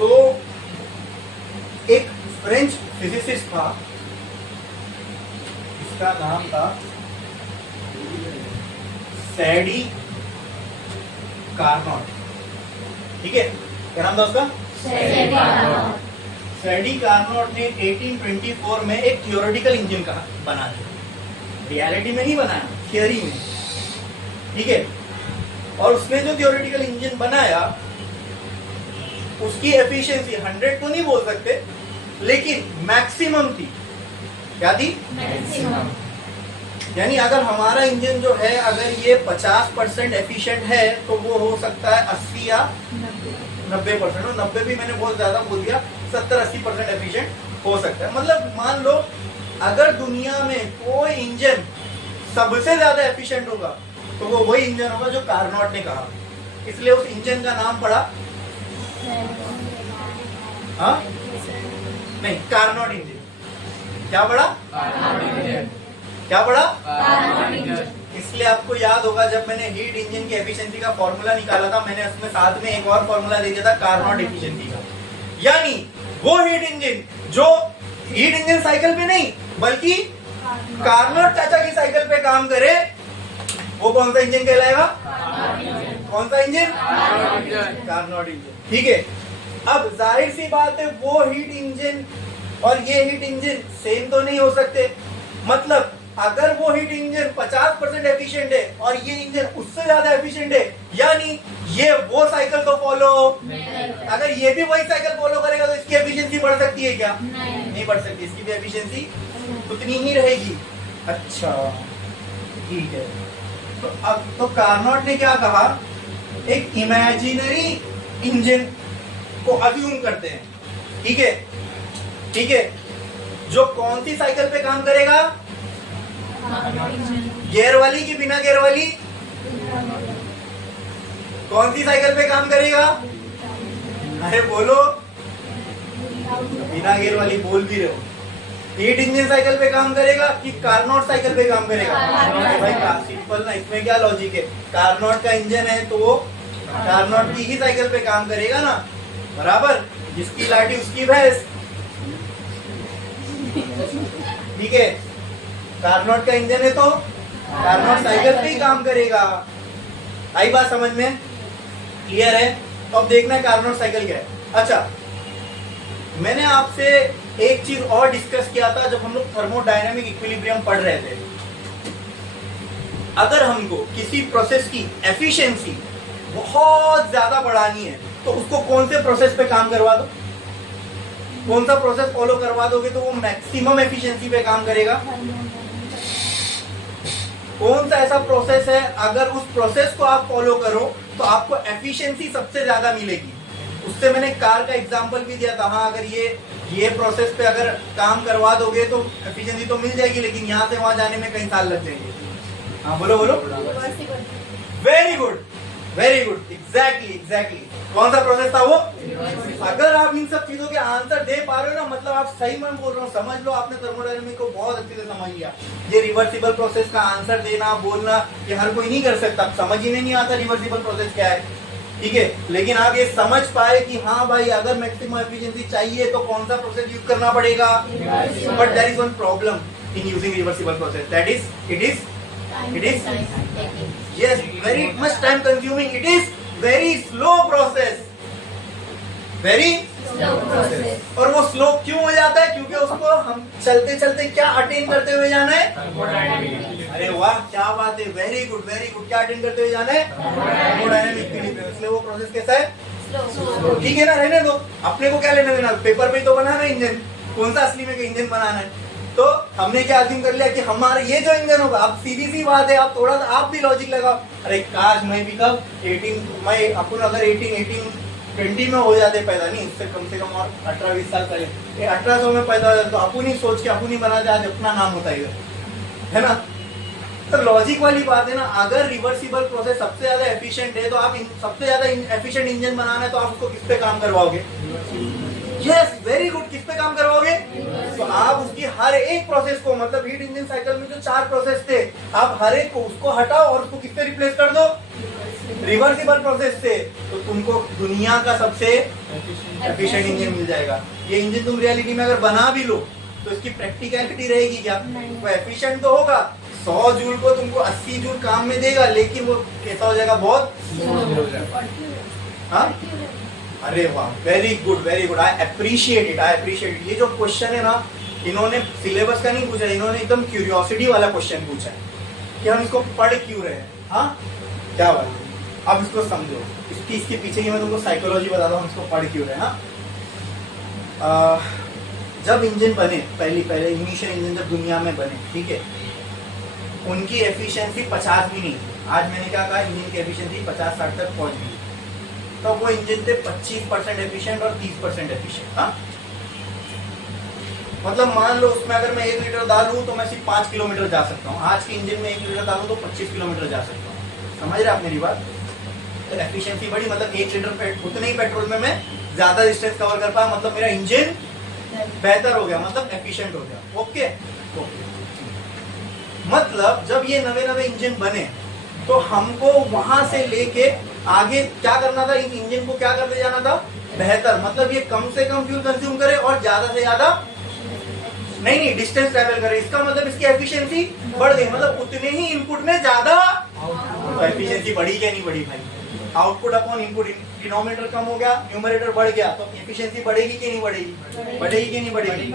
तो एक French physicist था, इसका नाम था सैडी कार्नोट। ठीक है, क्या नाम था उसका? सैडी कार्नोट ने 1824 में एक थियोरेटिकल इंजन का बना दिया, रियलिटी में नहीं बनाया, थियोरी में। ठीक है, और उसने जो थियोरेटिकल इंजन बनाया उसकी एफिशिएंसी 100 तो नहीं बोल सकते, लेकिन मैक्सिमम थी। क्या थी? मैक्सिमम। यानी अगर हमारा इंजन जो है अगर ये 50% एफिशिएंट है तो वो हो सकता है 80 या 90%, और 90 भी मैंने बहुत ज्यादा बोल दिया, 70-80% एफिशिएंट हो सकता है। मतलब मान लो अगर दुनिया में कोई इंजन सबसे ज्यादा एफिशिएंट होगा तो वो वही इंजन होगा जो कार्नोट ने कहा, इसलिए उस इंजन का नाम पड़ा हाँ नहीं, कार्नोट इंजन। क्या पड़ा? क्या पड़ा? इसलिए आपको याद होगा जब मैंने हीट इंजन की एफिशिएंसी का फॉर्मूला निकाला था, मैंने उसमें साथ में एक और फॉर्मूला दे दिया था कार्नोट एफिशिएंसी का। यानी वो हीट इंजन जो हीट इंजन साइकिल पे नहीं बल्कि कार्नोट चाचा की साइकिल पे काम करे, वो कौन सा इंजन कहलाएगा? कौन सा इंजन? Carnot engine. ठीक है, अब जाहिर सी बात है वो हीट इंजन और ये हीट इंजन सेम तो नहीं हो सकते। मतलब अगर वो हीट इंजन 50% एफिशिएंट है और ये इंजन उससे ज्यादा एफिशिएंट है, यानी ये वो साइकिल तो फॉलो, अगर ये भी वही साइकिल फॉलो करेगा तो इसकी एफिशिएंसी बढ़ सकती है क्या? नहीं बढ़ सकती, इसकी भी एफिशिएंसी उतनी ही रहेगी। अच्छा ठीक है, तो अब तो कार्नोट ने क्या कहा, एक इमेजिनरी इंजन को अज्यूम करते हैं। ठीक है, ठीक है, जो कौन सी साइकिल पे काम करेगा? गियर वाली की बिना गियर वाली? कौन सी साइकिल पे काम करेगा? अरे बोलो, बिना गियर वाली बोल भी रहे हो। हीट इंजन साइकिल पे काम करेगा कि कार्नोट साइकिल पे काम करेगा? भाई सिंपल ना, इसमें क्या लॉजिक है? कार्नोट का इंजन है तो वो कार्नोट की ही साइकिल पे काम करेगा ना, बराबर। जिसकी लाठी उसकी भैंस। ठीक है, कार्नोट का इंजन है तो कार्नोट साइकिल पे ही काम करेगा। आई बात समझ में? क्लियर है? तो अब देखना है कार्नोट साइकिल क्या है। अच्छा, मैंने आपसे एक चीज और डिस्कस किया था जब हम लोग थर्मोडायनामिक इक्विलिब्रियम पढ़ रहे थे। अगर हमको किसी प्रोसेस की एफिशिएंसी बहुत ज्यादा बढ़ानी है तो उसको कौन से प्रोसेस पे काम करवा दो? कौन सा प्रोसेस फॉलो करवा दोगे तो वो मैक्सिमम एफिशिएंसी पे काम करेगा? कौन सा ऐसा प्रोसेस है अगर उस प्रोसेस को आप फॉलो करो तो आपको एफिशिएंसी सबसे ज्यादा मिलेगी? उससे मैंने कार का एग्जांपल भी दिया था। हाँ, अगर ये प्रोसेस पे अगर काम करवा दोगे तो एफिशिएंसी तो मिल जाएगी, लेकिन यहाँ से वहां जाने में कई साल लग जाएंगे। हाँ बोलो बोलो। Very good, very good, exactly exactly. कौन सा प्रोसेस था वो? अगर आप इन सब चीजों के आंसर दे पा रहे हो ना, मतलब आप सही में बोल रहा हूँ, समझ लो आपने थर्मोडायनामिक्स को बहुत अच्छे से समझ लिया। ये रिवर्सिबल प्रोसेस का आंसर देना बोलना ये हर कोई नहीं कर सकता, समझ ही नहीं आता रिवर्सिबल प्रोसेस क्या है। ठीक है, लेकिन आप ये समझ पाए कि हाँ भाई अगर मैक्सिमम एफिशिएंसी चाहिए तो कौन सा प्रोसेस यूज करना पड़ेगा। But there is one problem in using reversible process, that is it is yes very much time consuming, it is very slow process, very slow process। और वो स्लो क्यों हो जाता है? क्योंकि उसको हम चलते चलते क्या अटेन करते हुए जाना है? अरे वाह क्या बात है, वेरी गुड वेरी गुड। क्या अटेन करते हुए जाना है? Thermodynamic equilibrium. इसलिए वो प्रोसेस कैसा है? स्लो। ठीक है ना, रहने दो, अपने को क्या लेना देना, पेपर पे ही तो बनाना है इंजन, कौन सा असली में इंजन बनाना है। तो हमने क्या अज्यूम कर लिया कि हमारा ये जो इंजन होगा, अब सीधी सी बात है, आप थोड़ा सा आप भी लॉजिक लगाओ। अरे काश मैं भी कब 18 मैं अपन अगर 1820 में हो जाते पैदा, नहीं इससे कम से कम और 18-20 साल पहले 1800 में पैदा हो जाते तो अपन ही सोच के अपन ही बनाते, आज अपना नाम होता है ना। तो लॉजिक वाली बात है ना, अगर रिवर्सिबल प्रोसेस सबसे ज्यादा एफिशिएंट है तो आप सबसे ज्यादा एफिशिएंट इंजन बनाना है तो आप उसको किस पे काम करवाओगे? यस वेरी गुड, किस पे काम करवाओगे? तो आप उसकी हर एक प्रोसेस को, मतलब हीट इंजन साइकिल में जो 4 प्रोसेस थे, आप हर एक को उसको हटाओ और उसको किससे रिप्लेस कर दो? रिवर्सिबल प्रोसेस से, तो तुमको दुनिया का सबसे एफिशिएंट इंजन मिल जाएगा। ये इंजन तुम रियलिटी में अगर बना भी लो तो इसकी प्रैक्टिकलिटी रहेगी क्या? वो एफिशिएंट तो होगा, 100 जूल को तुमको 80 जूल काम में देगा, लेकिन वो कैसा हो जाएगा? बहुत हाँ? अरे वाह, very good, I appreciate it. ये जो क्वेश्चन है ना, इन्होंने सिलेबस का नहीं पूछा, इन्होंने एकदम क्यूरियोसिटी वाला क्वेश्चन पूछा है कि हम इसको पढ़ क्यों रहे हैं। हाँ, क्या बात है, अब इसको समझो, इसके पीछे की मैं तुमको साइकोलॉजी बताता हूँ, इसको पढ़ क्यों रहे हैं। हाँ, जब इंजन बने, पहले इनिशियल इंजन जब दुनिया में बने, ठीक है, उनकी एफिशिएंसी 50 भी नहीं थी। आज मैंने क्या कहा, इंजन की एफिशिएंसी 50-60 तक पहुंच गई। तो वो इंजन थे 25% एफिशिएंट और 30% एफिशिएंट। हाँ, मतलब मान लो उसमें अगर मैं 1 लीटर डालूं तो मैं सिर्फ 5 किलोमीटर जा सकता हूँ। आज के इंजन में 1 लीटर डालूं तो 25 किलोमीटर जा सकता हूँ। समझ रहे आप मेरी बात? तो एफिशिएंसी बढ़ी, मतलब 1 लीटर उतने ही पेट्रोल में मैं ज्यादा डिस्टेंस कवर कर पाया, मतलब मेरा इंजन बेहतर हो गया, मतलब एफिशिएंट हो गया। ओके, मतलब जब ये नवे इंजन बने तो हमको वहां से लेके आगे क्या करना था? इस इंजन को क्या करते जाना था? बेहतर, मतलब ये कम से कम फ्यूल कंज्यूम करे और ज्यादा से ज्यादा नहीं डिस्टेंस ट्रैवल करे। इसका मतलब इसकी एफिशिएंसी बढ़ गई, मतलब उतने ही इनपुट में ज्यादा एफिशिएंसी बढ़ी क्या नहीं बढ़ी भाई? आउटपुट अपॉन इनपुट, डिनोमिनेटर कम हो गया, न्यूमरेटर बढ़ गया, तो एफिशिएंसी बढ़ेगी कि नहीं बढ़ेगी? बढ़ेगी कि नहीं बढ़ेगी?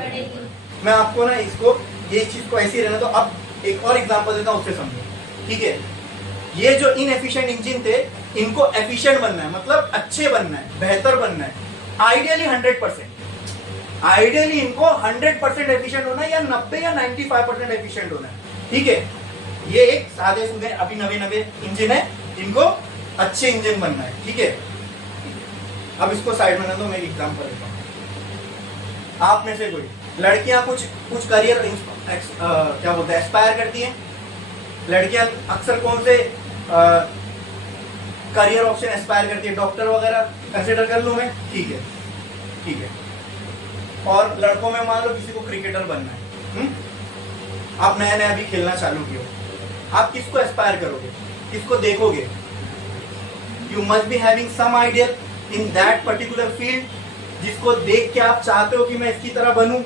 मैं आपको ना इसको, ये चीज को ऐसी रहने, तो अब एक और एग्जांपल देता हूँ, उससे समझो। ठीक है, ये जो इनएफिशिएंट इंजन थे, इनको एफिशिएंट बनना है, मतलब अच्छे बनना है, बेहतर बनना है, आइडियली 100%, आइडियली इनको 100% एफिशिएंट होना है, या 90 या 95% एफिशिएंट होना है। ठीक है, ये एक सादे सुधे अभी नवे इंजन है, इनको अच्छे इंजन बनना है। ठीक है, अब इसको साइड में ना दो, मैं एक एग्जांपल देता हूं। आप में से कोई लड़कियां कुछ करियर क्या बोलते हैं, एस्पायर करती हैं। लड़कियां अक्सर कौन से करियर ऑप्शन एस्पायर करती है? डॉक्टर वगैरह कंसिडर कर लूं मैं, ठीक है। और लड़कों में मान लो किसी को क्रिकेटर बनना है, आप नया अभी खेलना चालू किया, आप किसको एस्पायर करोगे? किसको देखोगे? You must be having some idea in that particular field, जिसको देख के आप चाहते हो कि मैं इसकी तरह बनूं,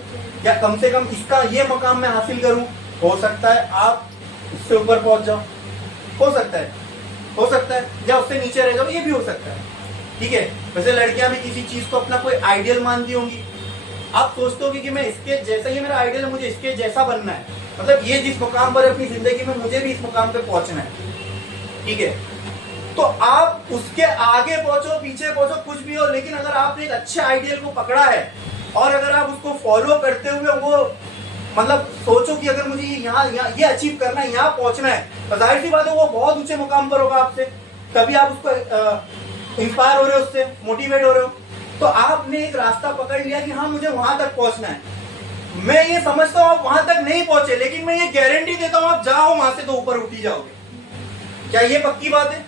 या कम से कम इसका ये मकाम मैं हासिल करूं। हो सकता है आप उससे ऊपर पहुंच जाओ, हो सकता है, या उससे नीचे रह जाओ, ये भी हो सकता है। ठीक है, वैसे लड़कियां भी किसी चीज को अपना कोई आइडियल मानती होंगी। आप सोचते होगी कि मैं इसके जैसा ही मेरा आइडियल है, मुझे इसके जैसा बनना है, मतलब ये जिस मुकाम पर अपनी जिंदगी में, मुझे भी इस मुकाम पे पहुंचना है। ठीक है, तो आप उसके आगे पहुंचो, पीछे पहुंचो, कुछ भी हो, लेकिन अगर आपने एक अच्छे आइडियल को पकड़ा है और अगर आप उसको फॉलो करते हुए वो मतलब सोचो कि अगर मुझे यहाँ ये अचीव करना है, यहाँ पहुंचना है, तो जाहिर सी बात है वो बहुत ऊंचे मुकाम पर होगा आपसे, तभी आप उसको इंस्पायर हो रहे हो, उससे मोटिवेट हो रहे हो। तो आपने एक रास्ता पकड़ लिया कि हाँ मुझे वहां तक पहुंचना है। मैं ये समझता हूँ आप वहां तक नहीं पहुंचे, लेकिन मैं ये गारंटी देता हूँ आप जाओ वहां से तो ऊपर उठ ही जाओगे। क्या ये पक्की बात है?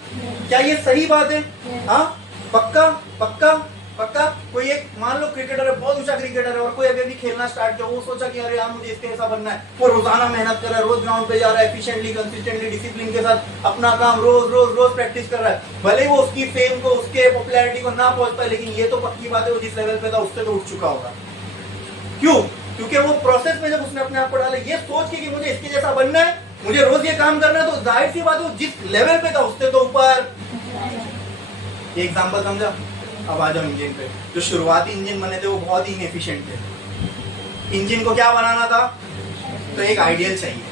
क्या ये सही बात है? हाँ, पक्का। कोई एक मान लो क्रिकेटर है, बहुत ऊंचा क्रिकेटर है, और कोई अभी खेलना स्टार्ट किया, वो सोचा कि अरे यार मुझे इसके ऐसा बनना है, वो रोजाना मेहनत कर रहा है, रोज ग्राउंड पे जा रहा है, एफिशिएंटली, कंसिस्टेंटली, डिसिप्लिन के साथ अपना काम रोज प्रैक्टिस कर रहा है। भले वो उसकी फेम को, उसके पॉपुलैरिटी को ना पहुंच पाए, लेकिन ये तो पक्की बात है वो जिस लेवल पे था उससे तो उठ चुका होगा। क्यों? क्योंकि वो प्रोसेस में जब उसने अपने आप को डाला ये सोच के कि मुझे इसके जैसा बनना है, मुझे रोज ये काम करना है, तो जाहिर सी बात है जिस लेवल पे था उससे तो ऊपर। एग्जाम्पल समझा? अब आ जाओ इंजन पे। जो शुरुआती इंजन बने थे वो बहुत ही इनएफिशिएंट थे। इंजन को क्या बनाना था? तो एक आइडियल चाहिए,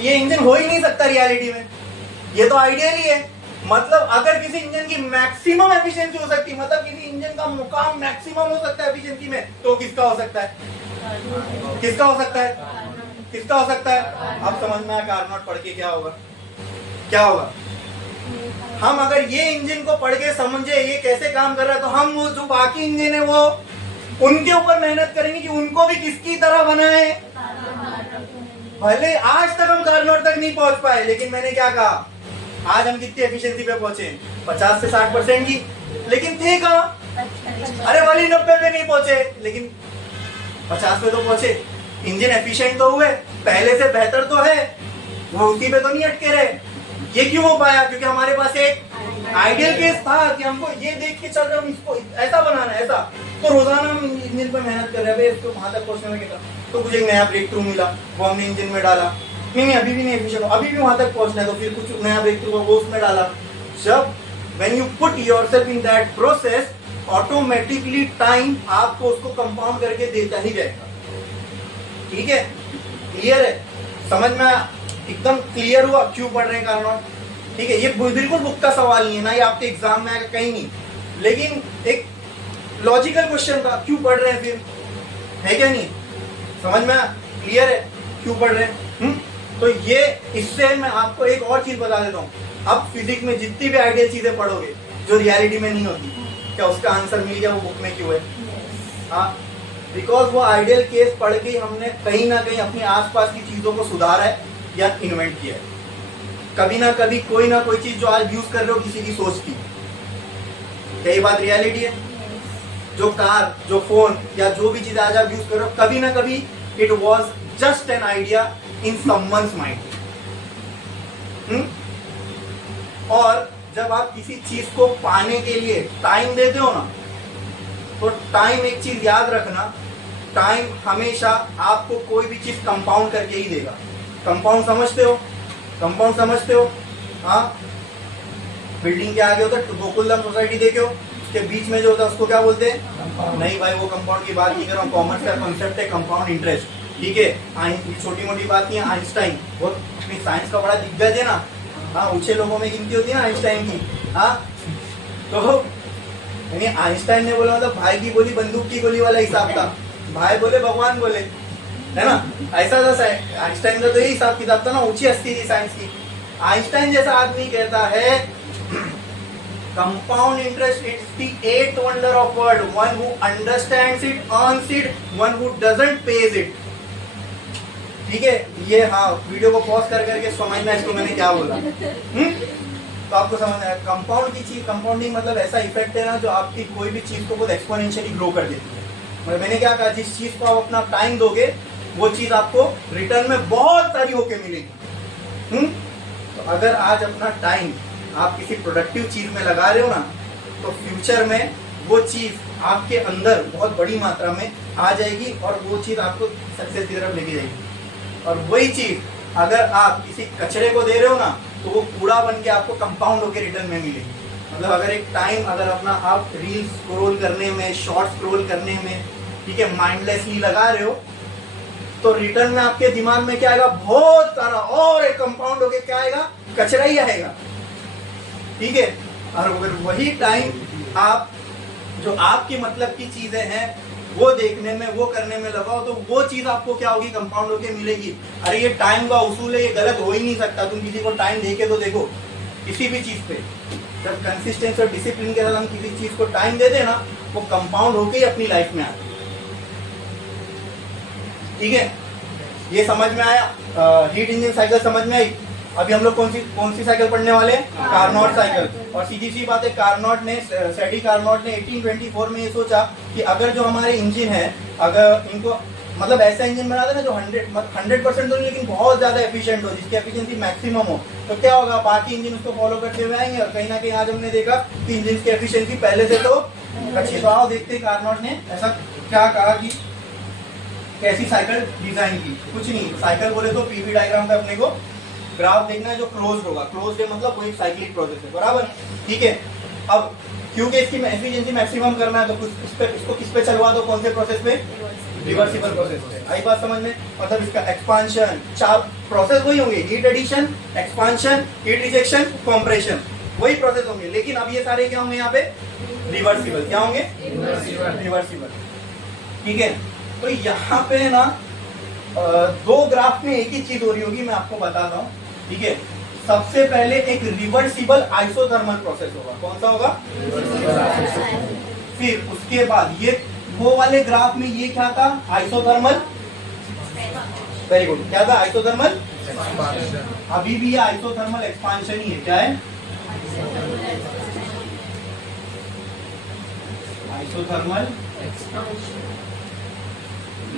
ये इंजन हो ही नहीं सकता रियलिटी में, ये तो आइडियल ही है। मतलब अगर किसी इंजन की मैक्सिमम एफिशिएंसी हो सकती है, मतलब किसी इंजन का मुकाम मैक्सिमम हो सकता है एफिशिएंसी में, तो किसका हो सकता है? किसका हो सकता है? अब समझ में आया कारनोट पढ़ के क्या होगा? हम अगर ये इंजन को पढ़ के समझे ये कैसे काम कर रहा है, तो हम वो जो बाकी इंजन है वो उनके ऊपर मेहनत करेंगे कि उनको भी किसकी तरह बनाए। भले आज तक हम कारनोट तक नहीं पहुंच पाए, लेकिन मैंने क्या कहा, आज हम कितनी एफिशिएंसी पे पहुंचे? 50 से 60% की, लेकिन थे कहां? अरे वाली 90 पे नहीं पहुंचे, लेकिन 50 पे तो पहुंचे। इंजन एफिशिएंट तो हुए, पहले से बेहतर तो है, वो उसी पे तो नहीं अटके रहे। ये क्यों हो पाया? क्योंकि हमारे पास एक आइडियल केस था कि हमको ये देख के चल रहे हम इसको ऐसा बनाना है, ऐसा। तो रोजाना हम इंजन पर मेहनत कर रहे हैं, इसको वहां तक पहुंचने में कितना, तो कुछ एक नया ब्रेक थ्रू मिला, वो हमने इंजन में डाला, नहीं अभी भी नहीं एफिशिएंट, अभी भी वहां तक पहुंचना है, तो फिर कुछ नया ब्रेक थ्रू वो उसमें डाला। जब when you put yourself in that process, automatically time आपको उसको कंपाउंड करके देता ही जाएगा। ठीक है, क्लियर है, समझ में एकदम क्लियर हुआ क्यों पढ़ रहे हैं कार्नोट? ठीक है, ये बिल्कुल बुक का सवाल नहीं है, ना ये आपके एग्जाम में आएगा कहीं नहीं, लेकिन एक लॉजिकल क्वेश्चन था, क्यों पढ़ रहे हैं फिर, है क्या नहीं? समझ में क्लियर है क्यों पढ़ रहे हैं? तो ये इससे मैं आपको एक और चीज बता देता हूँ, अब फिजिक्स में जितनी भी आइडियल चीजें पढ़ोगे जो रियलिटी में नहीं होती, क्या उसका आंसर मिल गया वो बुक में क्यों है? हाँ, बिकॉज वो आइडियल केस पढ़ के हमने कहीं ना कहीं अपनी आसपास की चीजों को सुधारा है या इन्वेंट किया है। कभी ना कभी कोई ना कोई चीज जो आज यूज कर रहे हो किसी की सोच की, क्या ये बात रियलिटी है? जो कार, जो फोन या जो भी चीज आज आप यूज कर रहे हो, कभी ना कभी it was just an idea in someone's mind. और जब आप किसी चीज को पाने के लिए टाइम देते हो ना, तो टाइम, एक चीज याद रखना, टाइम हमेशा आपको कोई भी चीज कंपाउंड करके ही देगा। कंपाउंड समझते हो? कंपाउंड समझते हो? हाँ, बिल्डिंग के आगे होता है गोकुलधाम सोसाइटी, देखे हो, उसके बीच में जो होता है उसको क्या बोलते हैं? नहीं भाई, वो कंपाउंड की बात नहीं कर रहा हूँ, कॉमर्स का कॉन्सेप्ट है कंपाउंड इंटरेस्ट। ठीक है, छोटी मोटी बात नहीं है। आइंस्टाइन बहुत साइंस का बड़ा दिग्गज है ना, हाँ, ऊंचे लोगों में गिनती होती है ना आइंस्टाइन की। हाँ, तो यानी आइंस्टाइन ने बोला मतलब भाई की गोली बंदूक की गोली वाला हिसाब था, भाई बोले भगवान बोले, है ना, ऐसा था आइंस्टाइन का, तो यही हिसाब किताब था ना, ऊंची हस्ती थी साइंस की। आइंस्टाइन जैसा आदमी कहता है compound interest it's the eight wonder of world, one who understands it earns it, one who doesn't pays it. ठीक है, ये हाँ, वीडियो को पॉज कर करके समझना इसको मैंने क्या बोला। तो आपको समझना है, कंपाउंड की चीज, कंपाउंडिंग मतलब ऐसा इफेक्ट है ना जो आपकी कोई भी चीज को बहुत एक्सपोनेंशियली ग्रो कर देती है। मतलब मैंने क्या कहा, जिस चीज को आप अपना टाइम दोगे वो चीज आपको रिटर्न में बहुत सारी होके मिलेगी। तो अगर आज अपना टाइम आप किसी प्रोडक्टिव चीज में लगा रहे हो ना, तो फ्यूचर में वो चीज आपके अंदर बहुत बड़ी मात्रा में आ जाएगी और वो चीज आपको सक्सेस की तरफ लेके जाएगी। और वही चीज अगर आप किसी कचरे को दे रहे हो ना, तो वो कूड़ा बन के आपको कंपाउंड होकर रिटर्न में मिलेगी। मतलब अगर एक टाइम अगर अपना आप रील स्क्रॉल करने में, शॉर्ट स्क्रॉल करने में, ठीक है, माइंडलेसली लगा रहे हो, तो रिटर्न में आपके दिमाग में क्या आएगा, बहुत सारा और एक कंपाउंड होके क्या आएगा, कचरा ही आएगा। ठीक है, और अगर वही टाइम आप जो आपकी मतलब की चीजें हैं वो देखने में, वो करने में लगाओ, तो वो चीज आपको क्या होगी, कंपाउंड होके मिलेगी। अरे ये टाइम का उसूल है, ये गलत हो ही नहीं सकता। तुम किसी को टाइम देके तो देखो, किसी भी चीज पे जब कंसिस्टेंस और डिसिप्लिन के साथ हम किसी चीज को टाइम देते हैं ना, वो कंपाउंड होके ही अपनी लाइफ में आती है। ठीक है, ये समझ में आया? हीट इंजन साइकिल समझ में आई? अभी हम लोग कौन सी साइकिल पढ़ने वाले हैं? Carnot cycle. और सीधी सी बात है, कार्नोट ने, सेडी कार्नोट ने 1824 में ये सोचा कि अगर जो हमारे इंजन है, अगर इनको मतलब ऐसा इंजन बना देना जो 100% तो नहीं, लेकिन बहुत ज्यादा एफिशिएंट हो, जिसकी एफिशिएंसी मैक्सिमम हो, तो क्या होगा, बाकी इंजन उसको फॉलो करते हुए आएंगे। और कहीं ना कहीं आज हमने देखा कि इंजन की एफिशिएंसी पहले से तो अच्छी। तो आओ देखते कार्नोट ने ऐसा क्या कहा कि कैसी साइकिल डिजाइन की। कुछ नहीं, साइकिल बोले तो पीवी डायग्राम पे अपने को ग्राफ देखना है जो क्लोज्ड होगा। क्लोज्ड है मतलब कोई साइक्लिक प्रोसेस है, बराबर। ठीक है, अब क्योंकि इसकी एफिशिएंसी मैक्सिमम करना है, तो इसको किस पे चलवा दो, कौन से प्रोसेस पे? रिवर्सिबल प्रोसेस पे। आई बात समझ में? मतलब इसका एक्सपांशन, चार प्रोसेस वही होंगे, heat addition, expansion, heat rejection, compression, वही प्रोसेस होंगे। लेकिन अब ये सारे क्या होंगे यहाँ पे? रिवर्सिबल। क्या होंगे? रिवर्सिबल। ठीक है, तो यहाँ पे ना दो ग्राफ में एक ही चीज हो रही होगी, मैं आपको बताता हूँ। ठीक है, सबसे पहले एक रिवर्सिबल आइसोथर्मल प्रोसेस होगा। कौन सा होगा? फिर उसके बाद ये वो वाले ग्राफ में ये क्या था? आइसोथर्मल। वेरी गुड, क्या था? आइसोथर्मल। अभी भी ये आइसोथर्मल एक्सपांशन ही है। क्या है? आइसोथर्मल।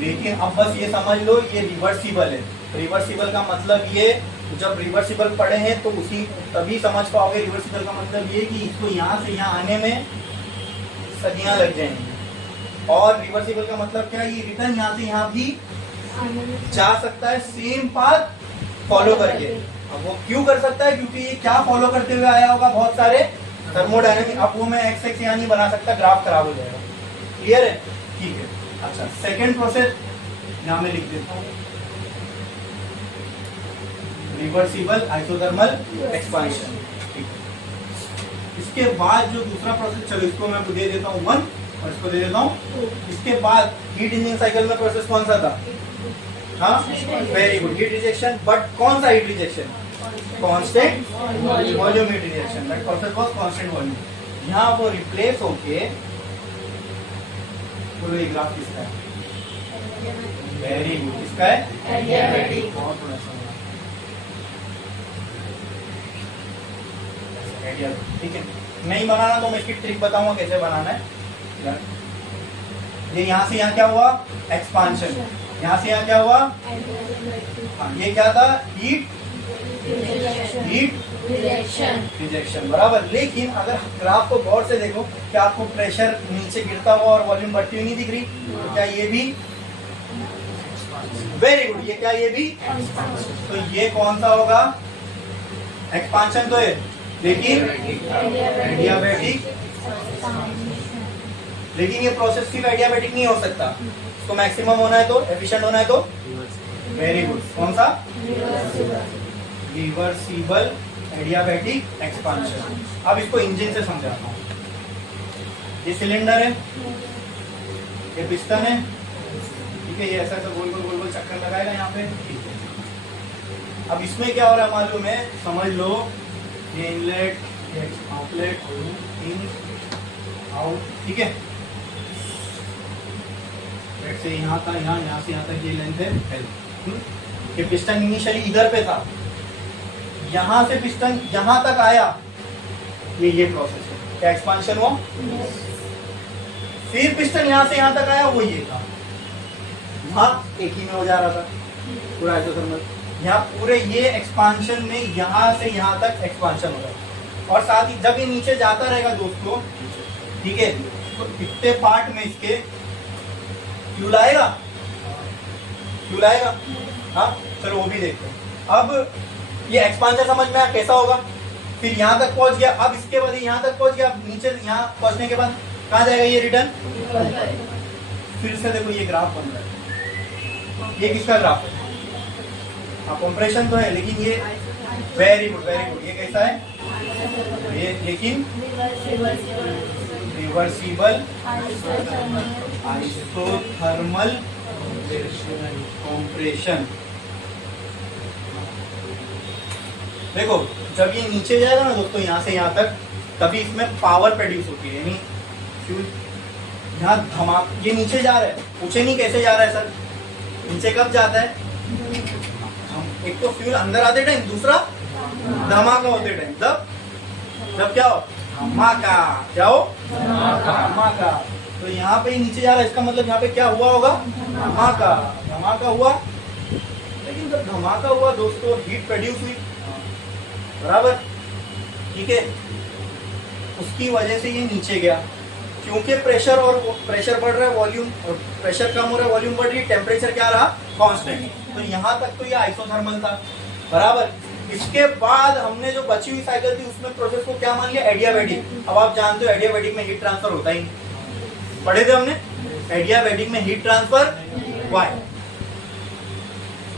लेकिन अब बस ये समझ लो, ये रिवर्सिबल है। रिवर्सिबल का मतलब ये जब रिवर्सिबल पढ़े हैं तो उसी तभी समझ पाओगे। रिवर्सिबल का मतलब ये कि इसको यहाँ से यहाँ आने में सदियां लग जाएंगी। और रिवर्सिबल का मतलब क्या, ये रिटर्न यहाँ से यहाँ भी जा सकता है सेम पाथ फॉलो करके। अब वो क्यों कर सकता है, क्योंकि ये क्या फॉलो करते हुए आया होगा, बहुत सारे थर्मोडायनेमिक। अब वो मैं एक्स एक्स यहाँ नहीं बना सकता, ग्राफ खराब हो जाएगा। क्लियर है? ठीक है। अच्छा, सेकेंड प्रोसेस यहाँ में लिख देता हूँ, रिवर्सिबल आइसोथर्मल एक्सपांशन। इसके बाद जो दूसरा प्रोसेस, चलो इसको मैं दे देता हूँ 1 और इसको दे देता हूँ। इसके बाद हीट इंजन साइकिल में प्रोसेस कौन सा था? हाँ, very good, heat rejection. But कौन सा heat rejection? Constant volume heat rejection. That process was constant volume. यहाँ वो रिप्लेस होके, बोलो ये ग्राफ किसका है? वेरी गुड, किसका है? एडियाबैटिक। बहुत थोड़ा सा ठीक है। नहीं बनाना तो मैं इसकी ट्रिक बताऊंगा कैसे बनाना है। ये यहाँ से यहाँ क्या हुआ? एक्सपांशन। यहाँ से यहाँ क्या हुआ? हाँ, ये क्या था? हीट रिजेक्शन, बराबर। लेकिन अगर ग्राफ को गौर से देखो, क्या आपको प्रेशर नीचे गिरता हुआ और वॉल्यूम बढ़ती हुई नहीं दिख रही? तो क्या ये भी? वेरी गुड, ये क्या? ये भी? तो ये कौन सा होगा? एक्सपांशन तो है, लेकिन एडियाबैटिक। लेकिन ये प्रोसेस सिर्फ एडियाबैटिक नहीं हो सकता, इसको मैक्सिमम होना है तो, एफिशिएंट होना है तो, वेरी गुड, कौन सा? Reversible adiabatic expansion. अब इसको इंजन से समझाता हूँ। ये सिलेंडर है, ये पिस्टन है, ठीक है। ये ऐसा ऐसा गोल गोल गोल गोल चक्कर लगाएगा यहाँ पे, ठीक है। अब इसमें क्या हो रहा है मालूम है? समझ लो, ये इनलेट, ये आउटलेट, इन आउट, ठीक है। से यहाँ था, यहाँ से यहाँ तक ये लेंथ है L। ये पिस्टन इनिशियली इधर पे था, यहाँ से पिस्टन यहाँ तक आया, ये प्रोसेस है। क्या एक्सपांशन हुआ? फिर पिस्टन यहाँ से यहाँ तक आया, वो ये था। यहाँ एक ही में हो जा रहा था पूरा आइसोथर्मल। यहाँ पूरे ये एक्सपांशन में यहाँ से यहाँ तक एक्सपांशन हो रहा है। और साथ ही जब ये नीचे जाता रहेगा दोस्तों, ठीक है, तो इतने पार्ट में इसके फ्यूल आएगा, फ्यूल आएगा। हाँ, चलो वो भी देखते हैं। अब ये एक्सपांशन समझ में आया कैसा होगा? फिर यहाँ तक पहुंच गया, अब इसके बाद यहाँ तक पहुंच गया, नीचे यहाँ पहुंचने के बाद कहाँ जाएगा ये? रिटर्न। फिर से देखो ये ग्राफ बन रहा है, ये किसका ग्राफ है? हाँ, कंप्रेशन तो है, लेकिन ये वेरी गुड, वेरी गुड। ये कैसा है? ये लेकिन रिवर्सिबल आइसोथर्मल कंप्रेशन। देखो, जब ये नीचे जाएगा ना दोस्तों, यहाँ से यहाँ तक, तभी इसमें पावर प्रोड्यूस होती है, यानी फ्यूल यहाँ धमाक, ये नीचे जा रहा है, पूछे नहीं कैसे जा रहा है सर? नीचे कब जाता है? एक तो फ्यूल अंदर आते टाइम, दूसरा धमाका होते टाइम। जब क्या हो? धमाका। क्या हो? धमाका। तो यहाँ पे नीचे जा रहा है, इसका मतलब यहाँ पे क्या हुआ होगा? धमाका। धमाका हुआ, लेकिन जब धमाका हुआ दोस्तों, हीट प्रोड्यूस हुई, बराबर, ठीक है। उसकी वजह से ये नीचे गया, क्योंकि प्रेशर बढ़ रहा है, वॉल्यूम, और प्रेशर कम हो रहा है, वॉल्यूम बढ़ रही है, टेम्परेचर क्या रहा? कांस्टेंट। तो यहाँ तक तो ये आइसोथर्मल था, बराबर। इसके बाद हमने जो बची हुई साइकिल थी उसमें प्रोसेस को क्या मान लिया? एडियाबैटिक। अब आप जानते हो एडियाबैटिक में हीट ट्रांसफर होता ही, पढ़े थे हमने, एडियाबैटिक में हीट ट्रांसफर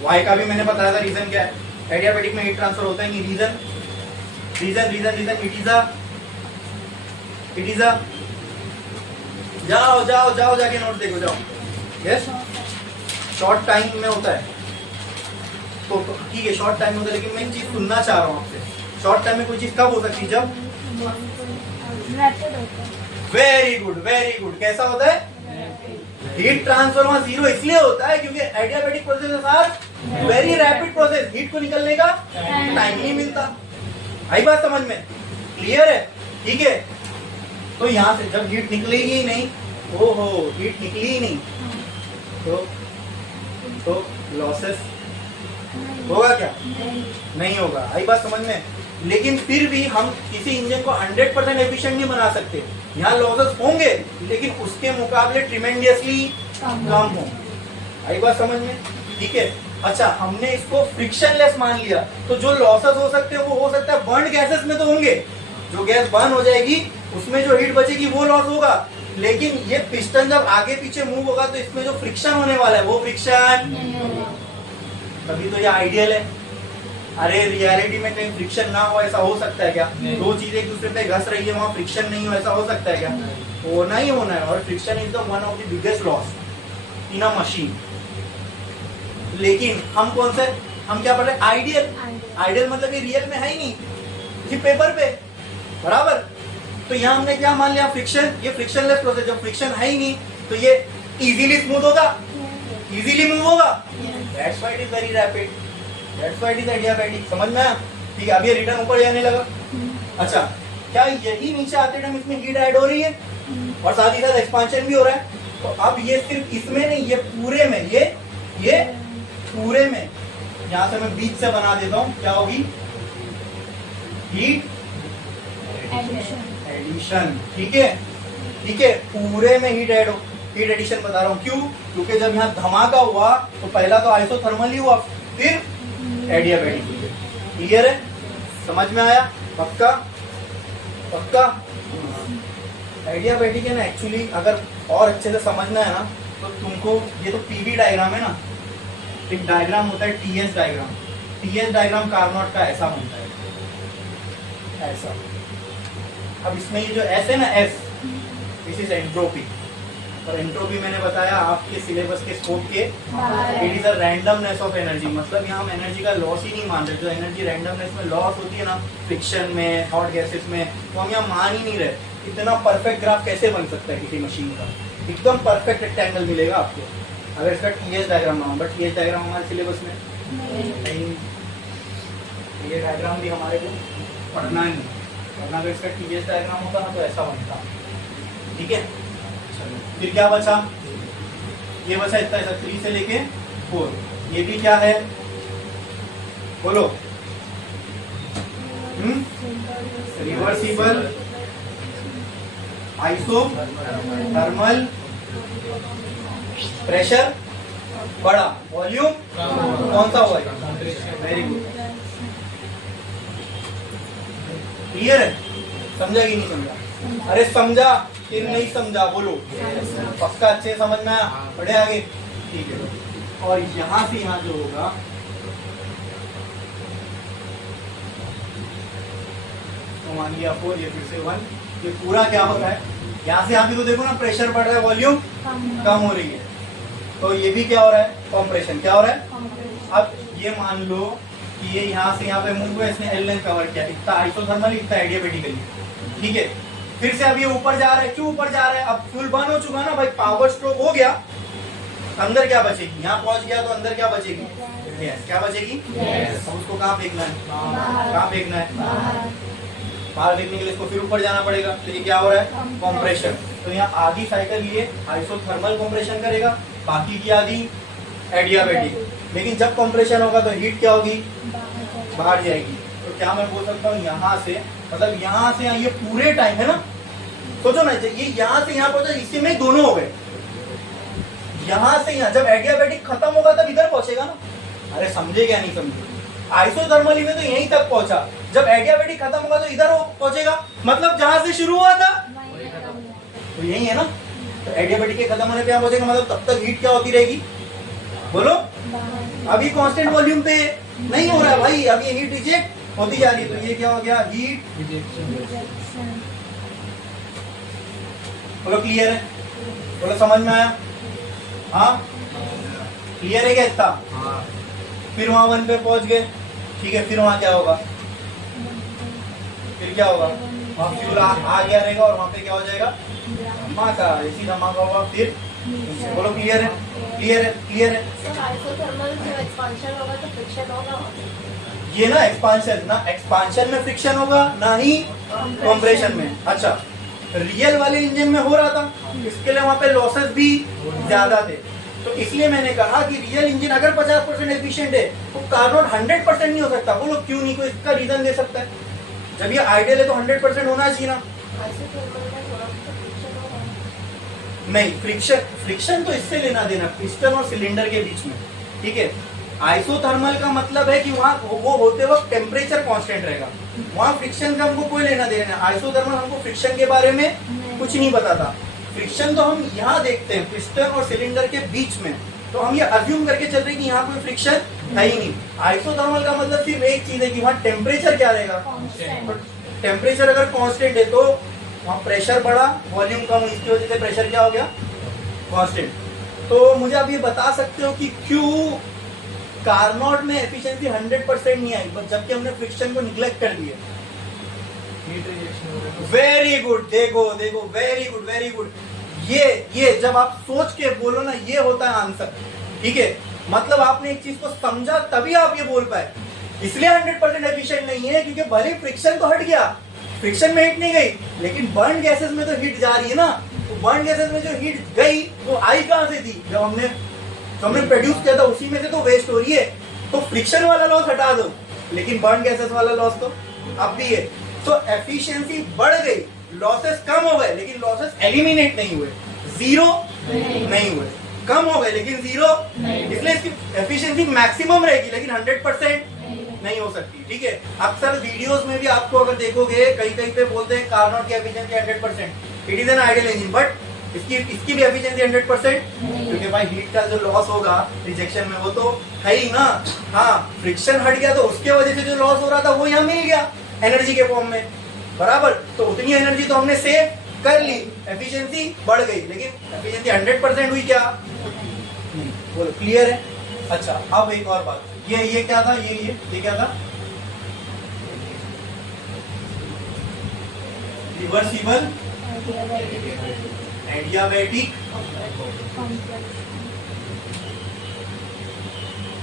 वाई का भी मैंने बताया था। रीजन क्या है? एडियाबैटिक में हीट ट्रांसफर होता ही नहीं। रीजन इट इज अ जाओ जाके नोट देखो, जाओ। यस, शॉर्ट टाइम में होता है, तो ठीक है, शॉर्ट टाइम में होता है, लेकिन मैं एक चीज सुनना चाह रहा हूँ आपसे। शॉर्ट टाइम में कोई चीज कब हो सकती है? जब वेरी गुड, वेरी गुड। कैसा होता है? हीट ट्रांसफर वहां जीरो इसलिए होता है क्योंकि एडियाबैटिक प्रोसेस के साथ वेरी रैपिड प्रोसेस, हीट को निकलने का टाइम नहीं मिलता। आई बात समझ में? क्लियर है? ठीक है। तो यहाँ से जब हीट निकलेगी ही नहीं, हीट निकली ही नहीं, तो लॉसेस होगा क्या? नहीं होगा। आई बात समझ में? लेकिन फिर भी हम किसी इंजन को 100% एफिशिएंट नहीं बना सकते। यहाँ लॉसेस होंगे लेकिन उसके मुकाबले ट्रिमेंडियसली कम होंगे। आई बात समझ में? ठीक है। अच्छा, हमने इसको फ्रिक्शनलेस मान लिया, तो जो लॉसेस हो सकते हैं वो हो सकता है बर्न गैसेस में तो होंगे। जो गैस बर्न हो जाएगी उसमें जो हीट बचेगी वो लॉस होगा, लेकिन ये पिस्टन जब आगे पीछे मूव होगा तो इसमें जो फ्रिक्शन होने वाला है वो फ्रिक्शन, तभी तो ये आइडियल है। अरे रियलिटी में कहीं फ्रिक्शन ना हो ऐसा हो सकता है क्या? दो चीजें एक दूसरे पे घस रही है, वहां फ्रिक्शन नहीं हो ऐसा हो सकता है क्या? होना ही होना है। और friction is the one of the biggest loss in a machine. लेकिन हम कौन से, हम क्या पढ़ रहे हैं? आइडियल। आइडियल मतलब ये रियल में है ही नहीं, इसी पेपर पे, बराबर। तो यहाँ हमने क्या मान लिया? फ्रिक्शन। ये फ्रिक्शनलेस प्रोसेस, जब फ्रिक्शन है ही नहीं तो ये इजीली स्मूथ होगा, इजीली मूव होगा। That's why it is very rapid, that's why it is adiabatic. समझ में आया? ठीक है। अब ये रिटर्न ऊपर जाने लगा। अच्छा, क्या यही नीचे आते टाइम इसमें हीट ऐड हो रही है और साथ ही साथ एक्सपांशन भी हो रहा है? तो अब ये सिर्फ इसमें नहीं, ये पूरे में, ये पूरे में, यहां से मैं बीच से बना देता हूं, क्या होगी? Heat addition. ठीक है, ठीक है। पूरे में हीट एडिशन बता रहा हूं। क्यों? क्योंकि जब यहाँ धमाका हुआ तो पहला तो आइसोथर्मल ही हुआ, फिर एडियाबैटिक हुई। क्लियर है? समझ में आया? पक्का? पक्का? एडियाबैटिक है ना, एक्चुअली अगर और अच्छे से समझना है ना तो तुमको, ये तो पीवी डायग्राम है ना, एक डायग्राम होता है TS diagram. TS diagram Carnot का ऐसा बनता है, ऐसा। अब इसमें ये जो एस है ना, एस, दिस इज एंट्रोपी। और एंट्रोपी मैंने बताया आपके सिलेबस के स्कोप के, it is a randomness of energy. मतलब यहाँ हम एनर्जी का लॉस ही नहीं मान रहे। जो एनर्जी रैंडमनेस में लॉस होती है ना, फ्रिक्शन में, हॉट गैसेस में, वो हम यहाँ मान ही नहीं रहे। इतना परफेक्ट ग्राफ कैसे बन सकता है किसी मशीन का? एकदम परफेक्ट रेक्टेंगल मिलेगा आपको अगर इसका टीएस डायग्राम ना हो। बट टीएस डायग्राम हमारे सिलेबस में नहीं, ये डायग्राम भी हमारे को पढ़ना नहीं, वरना अगर इसका टीएस डायग्राम होता ना तो ऐसा बनता। ठीक है। फिर क्या बचा? ये बचा इतना, ऐसा 3 से लेके 4। ये भी क्या है बोलो? रिवर्सिबल आइसोथर्मल, प्रेशर बड़ा, वॉल्यूम कौन सा हुआ? Very good. क्लियर है? समझा कि नहीं समझा? अरे समझा कि नहीं समझा? बोलो। पक्का अच्छे समझ में आया? बढ़े आगे? ठीक है। और यहाँ से यहाँ जो होगा, तो मान लिया 4, ये फिर से 1, ये पूरा क्या होता है? यहाँ से यहाँ भी तो देखो ना, प्रेशर बढ़ रहा है, वॉल्यूम कम हो रही है। तो ये भी क्या हो रहा है? कॉम्प्रेशन। क्या हो रहा है? अब ये मान लो कि ये यहाँ से यहाँ पे मूव हुआ, इसने एल लेंथ कवर किया, इतना आइसोथर्मल, इतना एडियाबैटिकली। ठीक है। फिर से अब ये ऊपर जा रहा है। क्यों ऊपर जा रहा है? अब फ्यूल बर्न हो चुका ना भाई, पावर स्ट्रोक हो गया। अंदर क्या बचेगी? यहाँ पहुंच गया तो अंदर क्या बचेगी? गैस। क्या बचेगी? गैस। अब उसको कहाँ फेंकना है? कहाँ फेंकना है? बाहर फेंकने के लिए इसको फिर ऊपर जाना पड़ेगा। तो ये क्या हो रहा है? कॉम्प्रेशन। तो यहाँ आधी साइकिल ये आइसोथर्मल कॉम्प्रेशन करेगा, बाकी की आधी एडियाबैटिक। लेकिन जब कॉम्प्रेशन होगा तो हीट क्या होगी? बाहर जाएगी। तो क्या मैं बोल सकता हूँ, यहाँ से, मतलब यहाँ से यहाँ, ये पूरे टाइम है ना, सोचो ना, ये यहाँ से यहाँ पहुंचा, इसी में दोनों हो गए। यहाँ से यहाँ, जब एडियाबैटिक खत्म होगा तब इधर पहुंचेगा ना। अरे समझे क्या नहीं समझे? आइसोथर्मली में तो यहीं तक पहुंचा, जब एडियाबैटिक खत्म होगा तो इधर पहुंचेगा। मतलब जहां से शुरू हुआ था तो यही है ना। तो एडियाबैटिक के खत्म होने पे यहाँ पहुंचेगा, मतलब तब तक हीट क्या होती रहेगी? बोलो। अभी कांस्टेंट वॉल्यूम पे नहीं हो रहा है भाई, अभी हीट रिजेक्ट होती जा रही है। तो ये क्या हो गया? Heat rejection. बोलो क्लियर है? बोलो समझ में आया? हाँ क्लियर है क्या इतना? फिर वहां 1 पे पहुंच गए। ठीक है। फिर वहां क्या होगा? फिर क्या होगा? वहां फ्यूल आ गया रहेगा और वहां पे क्या हो जाएगा? धमाका। इसी धमाका होगा फिर। बोलो क्लियर है? क्लियर है? क्लियर है? आइसोथर्मल जो एक्सपांशन होगा तो फ्रिक्शन होगा। ये ना एक्सपांशन, ना एक्सपांशन में फ्रिक्शन होगा ना ही कॉम्प्रेशन में। अच्छा, रियल वाले इंजन में हो रहा था, इसके लिए वहां पे लॉसेस भी ज्यादा थे। तो इसलिए मैंने कहा कि रियल इंजन अगर 50% एफिशिएंट है तो कार्नोट 100% नहीं हो सकता। बोलो क्यों नहीं, कोई इसका रीजन दे सकता है? जब ये आइडियल है तो 100% होना चाहिए ना। आइसोथर्मल में थोड़ा सा फ्रिक्शन होगा। नहीं, फ्रिक्शन तो इससे लेना देना पिस्टन और सिलेंडर के बीच में, ठीक है। आइसोथर्मल का मतलब है कि वहाँ वो होते वक्त टेम्परेचर कांस्टेंट रहेगा, वहाँ फ्रिक्शन का हमको कोई लेना देना नहीं। आइसोथर्मल हमको फ्रिक्शन के बारे में कुछ नहीं बताता। फ्रिक्शन तो हम यहाँ देखते हैं पिस्टन और सिलेंडर के बीच में, तो हम ये अज्यूम करके चल रहे हैं कि यहाँ कोई फ्रिक्शन है ही नहीं। आइसोथर्मल का मतलब सिर्फ एक चीज है कि वहाँ टेम्परेचर क्या रहेगा, टेम्परेचर अगर कांस्टेंट है तो वहाँ प्रेशर बढ़ा, वॉल्यूम कम, इसकी वजह से प्रेशर क्या हो गया, कांस्टेंट। तो मुझे आप ये बता सकते हो कि क्यों कार्नोट में एफिशिएंसी 100% नहीं आई, जबकि हमने फ्रिक्शन को निग्लेक्ट कर दिया? वेरी गुड, देखो देखो, वेरी गुड वेरी गुड। ये जब आप सोच के बोलो ना, ये होता है आंसर, ठीक है। मतलब आपने एक चीज को समझा तभी आप ये बोल पाए। इसलिए 100% एफिशिएंट नहीं है क्योंकि भले फ्रिक्शन तो हट गया, फ्रिक्शन में हीट नहीं गई, लेकिन बर्न गैसेस में तो हीट जा रही है ना। तो बर्न गैसेस में जो हीट गई वो आई कहां से थी? जब हमने प्रोड्यूस किया था उसी में से तो वेस्ट हो रही है। तो फ्रिक्शन वाला लॉस हटा दो, लेकिन बर्न गैसेस वाला लॉस तो अब भी है। तो एफिशिएंसी बढ़ गई, लॉसेस कम हो गए, लेकिन लॉसेस एलिमिनेट नहीं हुए, जीरो नहीं हुए। कम हो गए लेकिन जीरो, इसलिए इसकी एफिशिएंसी मैक्सिमम रहेगी, लेकिन 100% नहीं हो सकती, ठीक है। अक्सर वीडियोस में भी आपको अगर देखोगे, कहीं कहीं पे बोलते हैं कार्नोट की efficiency 100%, it is an ideal engine, but इसकी भी एफिशिएंसी 100%, क्योंकि भाई हीट का जो लॉस होगा रिजेक्शन में वो तो है ही ना। हाँ, फ्रिक्शन हट गया तो उसके वजह से जो लॉस हो रहा था वो यहाँ मिल गया एनर्जी के फॉर्म में, बराबर। तो उतनी एनर्जी तो हमने सेव कर ली, एफिशिएंसी बढ़ गई, लेकिन एफिशिएंसी 100% हुई क्या? नहीं। बोलो क्लियर है? अच्छा, अब एक और बात, ये क्या था, ये क्या था? Reversible adiabatic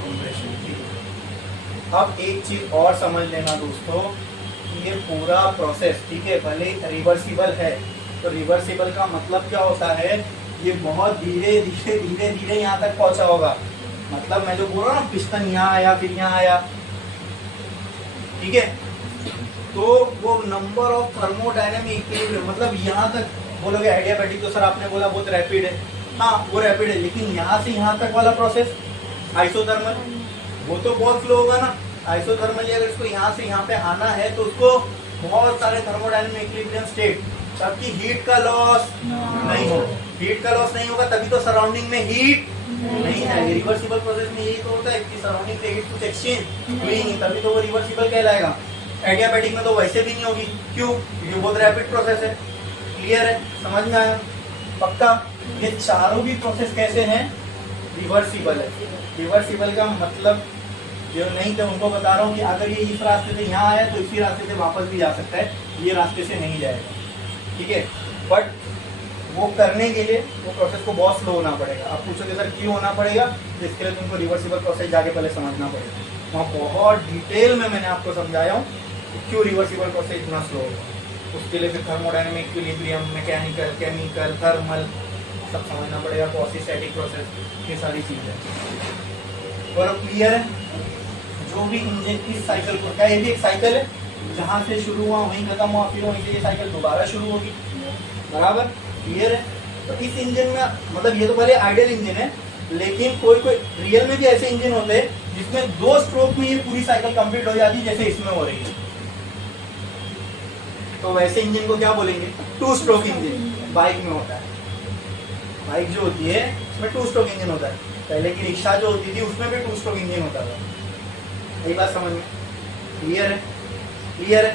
compression. अब एक चीज और समझ लेना दोस्तों, ये पूरा प्रोसेस, ठीक है, भले रिवर्सिबल है तो रिवर्सिबल का मतलब क्या होता है? ये बहुत धीरे धीरे धीरे धीरे यहाँ तक पहुंचा होगा। मतलब मैं जो बोल रहा हूँ ना, पिस्टन यहाँ आया फिर यहाँ आया, ठीक है। तो वो नंबर ऑफ थर्मोडायनेमिक इक्विलिब्रियम, मतलब यहाँ तक बोलोगे एडियाबैटिक तो सर आपने बोला बहुत रैपिड है, हाँ वो रैपिड है, लेकिन यहाँ से यहाँ तक वाला प्रोसेस आइसोथर्मल वो तो बहुत स्लो होगा ना। आइसोथर्मली अगर इसको यहाँ से यहाँ पे आना है तो उसको बहुत सारे थर्मोडायनेमिक इक्विलिब्रियम स्टेट, तबकि हीट का लॉस नहीं हो, हीट का लॉस नहीं होगा तभी तो सराउंडिंग में हीट नहीं है। रिवर्सिबल प्रोसेस में यही तो होता है कि सराउंडिंग से हीट कुछ एक्सचेंज हुई नहीं, तभी तो वो रिवर्सिबल कहलाएगा। एडियाबैटिक में तो वैसे भी नहीं होगी, क्यों? क्योंकि बहुत रैपिड प्रोसेस है। क्लियर है? समझ में आया? पक्का? ये चारों भी प्रोसेस कैसे हैं? रिवर्सिबल है। रिवर्सिबल का मतलब जो नहीं थे उनको बता रहा हूँ कि अगर ये इस रास्ते से यहाँ आया तो इसी रास्ते से वापस भी जा सकता है, ये रास्ते से नहीं जाएगा, ठीक है। बट वो करने के लिए वो प्रोसेस को बहुत स्लो होना पड़ेगा। आप पूछोगे सर क्यों होना पड़ेगा? तो इसके लिए तुमको रिवर्सिबल प्रोसेस जाके पहले समझना पड़ेगा। वहाँ बहुत डिटेल में मैंने आपको समझाया हूँ कि क्यों रिवर्सिबल प्रोसेस इतना स्लो होगा। उसके लिए फिर thermodynamic equilibrium, mechanical, chemical, thermal सब समझना पड़ेगा, क्वासी-स्टैटिक प्रोसेस, ये सारी चीज़ें। और क्लियर है? जो भी इंजन इस साइकिल को, क्या ये भी एक साइकिल है? जहाँ से शुरू हुआ वहीं खत्म हुआ, फिर वहीं से ये साइकिल दोबारा शुरू होगी, बराबर? क्लियर है? तो इस इंजन में, मतलब ये तो पहले आइडियल इंजन है, लेकिन कोई रियल में भी ऐसे इंजन होते हैं जिसमें 2 स्ट्रोक में ये पूरी साइकिल कंप्लीट हो जाती है, जैसे इसमें हो रही है। तो वैसे इंजन को क्या बोलेंगे? 2 स्ट्रोक इंजन बाइक में होता है। बाइक जो होती है उसमें 2 स्ट्रोक इंजन होता है। पहले की रिक्शा जो होती थी उसमें भी 2 स्ट्रोक इंजन होता था। यही बात समझ में? क्लियर है? क्लियर है?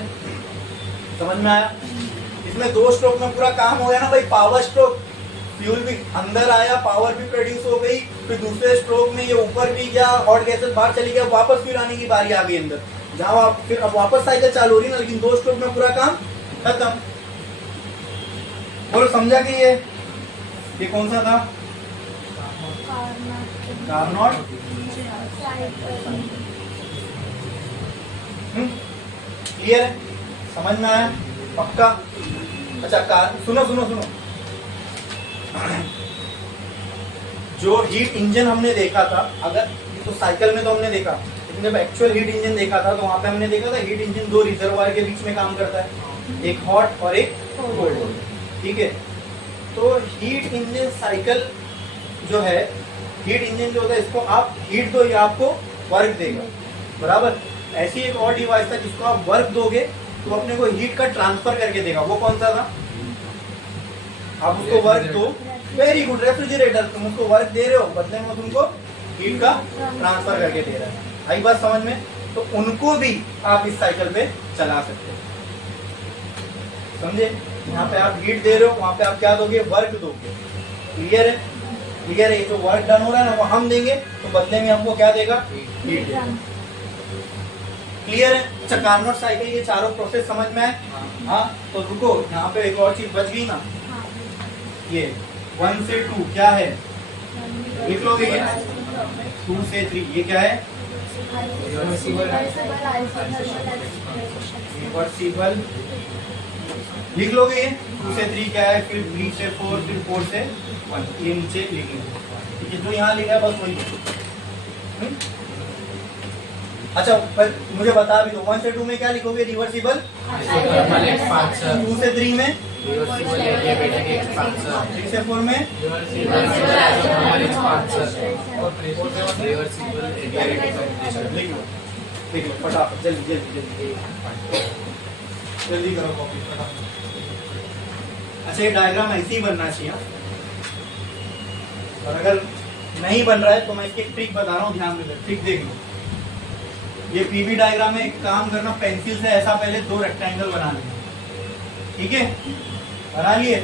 समझ में आया? इसमें 2 स्ट्रोक में पूरा काम हो गया ना भाई। पावर स्ट्रोक, फ्यूल भी अंदर आया, पावर भी प्रोड्यूस हो गई, फिर दूसरे स्ट्रोक में ये ऊपर भी गया, हॉट गैसेस बाहर चली गया, वापस फिर आने की बारी आ गई अंदर, जहाँ फिर अब वापस साइकिल चालू हो रही है ना, लेकिन 2 स्ट्रोक में पूरा काम खत्म। बोलो समझा कि ये कौन सा था? कार्नोट। क्लियर है? समझ में आया? पक्का? अच्छा सुनो सुनो सुनो, जो हीट इंजन हमने देखा था, अगर तो साइकिल में तो हमने देखा, लेकिन तुमने जब एक्चुअल हीट इंजन देखा था तो वहां पे हमने देखा था हीट इंजन दो रिजर्वायर के बीच में काम करता है, एक हॉट और एक कोल्ड, ठीक है। तो हीट इंजन साइकिल जो है, हीट इंजन जो होता है इसको आप हीट दो, ये आपको वर्क देगा, बराबर। ऐसी एक और डिवाइस था जिसको आप वर्क दोगे तो अपने को हीट का ट्रांसफर करके देगा, वो कौन सा था? आप उसको वर्क दो, वेरी गुड, रेफ्रिजरेटर, तुम उसको वर्क दे रहे हो, बदले में तुमको हीट का ट्रांसफर करके दे रहा है। आई बात समझ में? तो उनको भी आप इस साइकिल पे चला सकते हो, समझे? यहाँ पे आप हीट दे रहे हो, वहां पे आप क्या दोगे? वर्क दोगे। क्लियर है? क्लियर है? ये जो वर्क डन हो रहा है ना वो हम देंगे, तो बदले में हमको क्या देगा? हीट देगा। क्लियर है? अच्छा, कार्नोट साइकिल ये चारों प्रोसेस समझ में आए? हाँ, तो रुको, यहाँ पे एक और चीज बच गई ना, ये 1 से 2 क्या है? लिख लोगे ये? 2 से 3 ये क्या है? रिवर्सिबल। लिख लोगे ये? 2 से 3 क्या है, फिर 3 से 4, फिर 4 से 1, ये नीचे लिख लो, ठीक है? जो यहाँ लिखा है बस वही। अच्छा, पर मुझे बता भी दो, 1 से 2 में क्या लिखोगे? रिवर्सिबल। 2 से 3 में, 3 से 4 में, लिख लो फटाफट, जल्दी जल्दी जल्दी जल्दी करो कॉपी फटाफट। अच्छा, ये डायग्राम ऐसे ही बनना चाहिए, और अगर नहीं बन रहा है तो मैं इसकी ट्रिक बता रहा हूँ, ध्यान में ट्रिक देख लो। ये पीवी डायग्राम में एक काम करना, पेंसिल से ऐसा पहले 2 रेक्टेंगल बना लेना, ठीक है? बना लिए?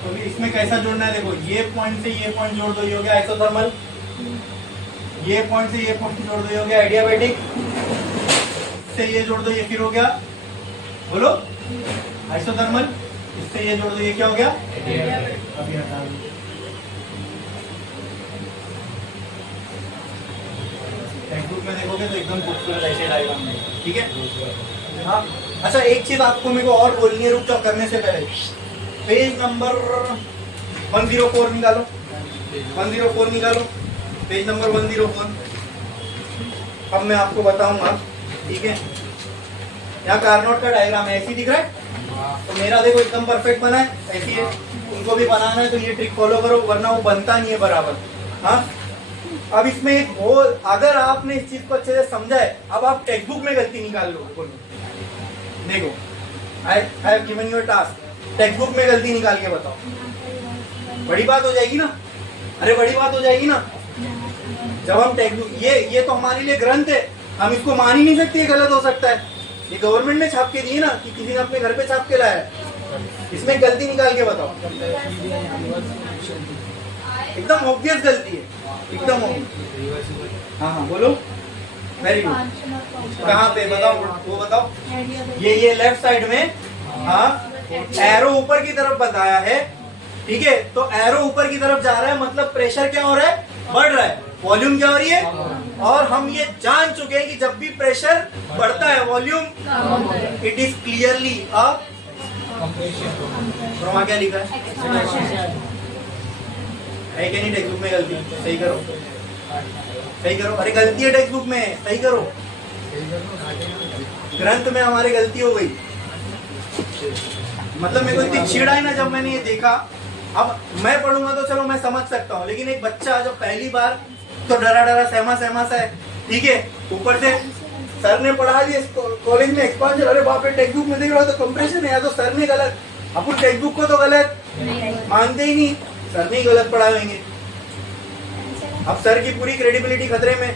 तो इसमें कैसा जोड़ना है देखो, ये पॉइंट से ये पॉइंट जोड़ दो, ये हो गया आइसोथर्मल। ये पॉइंट से ये पॉइंट जोड़ दो, ये हो गया एडियाबैटिक। इससे ये जोड़ दो, ये फिर हो गया, बोलो, आइसोथर्मल। इससे ये जोड़ दो, ये क्या हो गया? अभी हटा दो। टेक्स्टबुक में देखोगे तो एकदम खूबसूरत ऐसे डायग्राम है, ठीक है? हाँ, अच्छा, एक चीज आपको मेरे को और बोलनी है, रुक जाओ, करने से पहले पेज नंबर 104 निकालो, 104 निकालो, पेज नंबर 104। अब मैं आपको बताऊंगा, ठीक है? यहाँ कार्नोट का डायग्राम है, ऐसी दिख रहा है, तो मेरा देखो एकदम परफेक्ट बना है, ऐसी है। उनको भी बनाना है तो ये ट्रिक फॉलो करो, वरना वो बनता नहीं है बराबर। हाँ, अब इसमें एक वो, अगर आपने इस चीज को अच्छे से समझा है, अब आप टेक्स्ट बुक में गलती निकाल लो। बोलो, देखो, I have given you a task, text book में गलती निकाल के बताओ। बड़ी बात हो जाएगी ना? अरे बड़ी बात हो जाएगी ना? जब हम टेक्स्ट बुक, ये तो हमारे लिए ग्रंथ है, हम इसको मान ही नहीं सकते, ये गलत हो सकता है। ये गवर्नमेंट ने छाप के दी ना, कि किसी ने अपने घर पे छाप के लाया है। इसमें गलती निकाल के बताओ। एकदम ऑब्वियस गलती है, एकदम ऑब्वियस। हाँ, बोलो, वेरी गुड। कहाँ पे बताओ, वो बताओ। ये लेफ्ट साइड में, हाँ, एरो ऊपर की तरफ बताया है, ठीक है? तो एरो ऊपर की तरफ जा रहा है, मतलब प्रेशर क्या हो रहा है? बढ़ रहा है। वॉल्यूम क्या हो रही है? और हम ये जान चुके हैं कि जब भी प्रेशर बढ़ता है वॉल्यूम, इट इज क्लियरली अ, वहाँ क्या लिखा है क्या नहीं? टेक्स्ट बुक में गलती, सही करो, सही करो। अरे गलती है टेक्स्ट बुक में, सही करो। ग्रंथ में हमारी गलती हो गई, मतलब मेरे को इतनी चिढ़ आई ना जब मैंने ये देखा। अब मैं पढ़ूंगा तो चलो मैं समझ सकता हूँ, लेकिन एक बच्चा जब पहली बार, तो डरा डरा सहमा सहमा सा है, ठीक है? ऊपर से सर ने पढ़ा दिया कॉलेज में एक्सपांशन, अरे बाप रे, टेक्स्ट बुक में देख रहा तो कंप्रेशन है, या तो सर ने गलत, अपन टेक्स्ट बुक को तो गलत मानते ही नहीं, सर ने ही गलत पढ़ा होंगे। अब सर की पूरी क्रेडिबिलिटी खतरे में।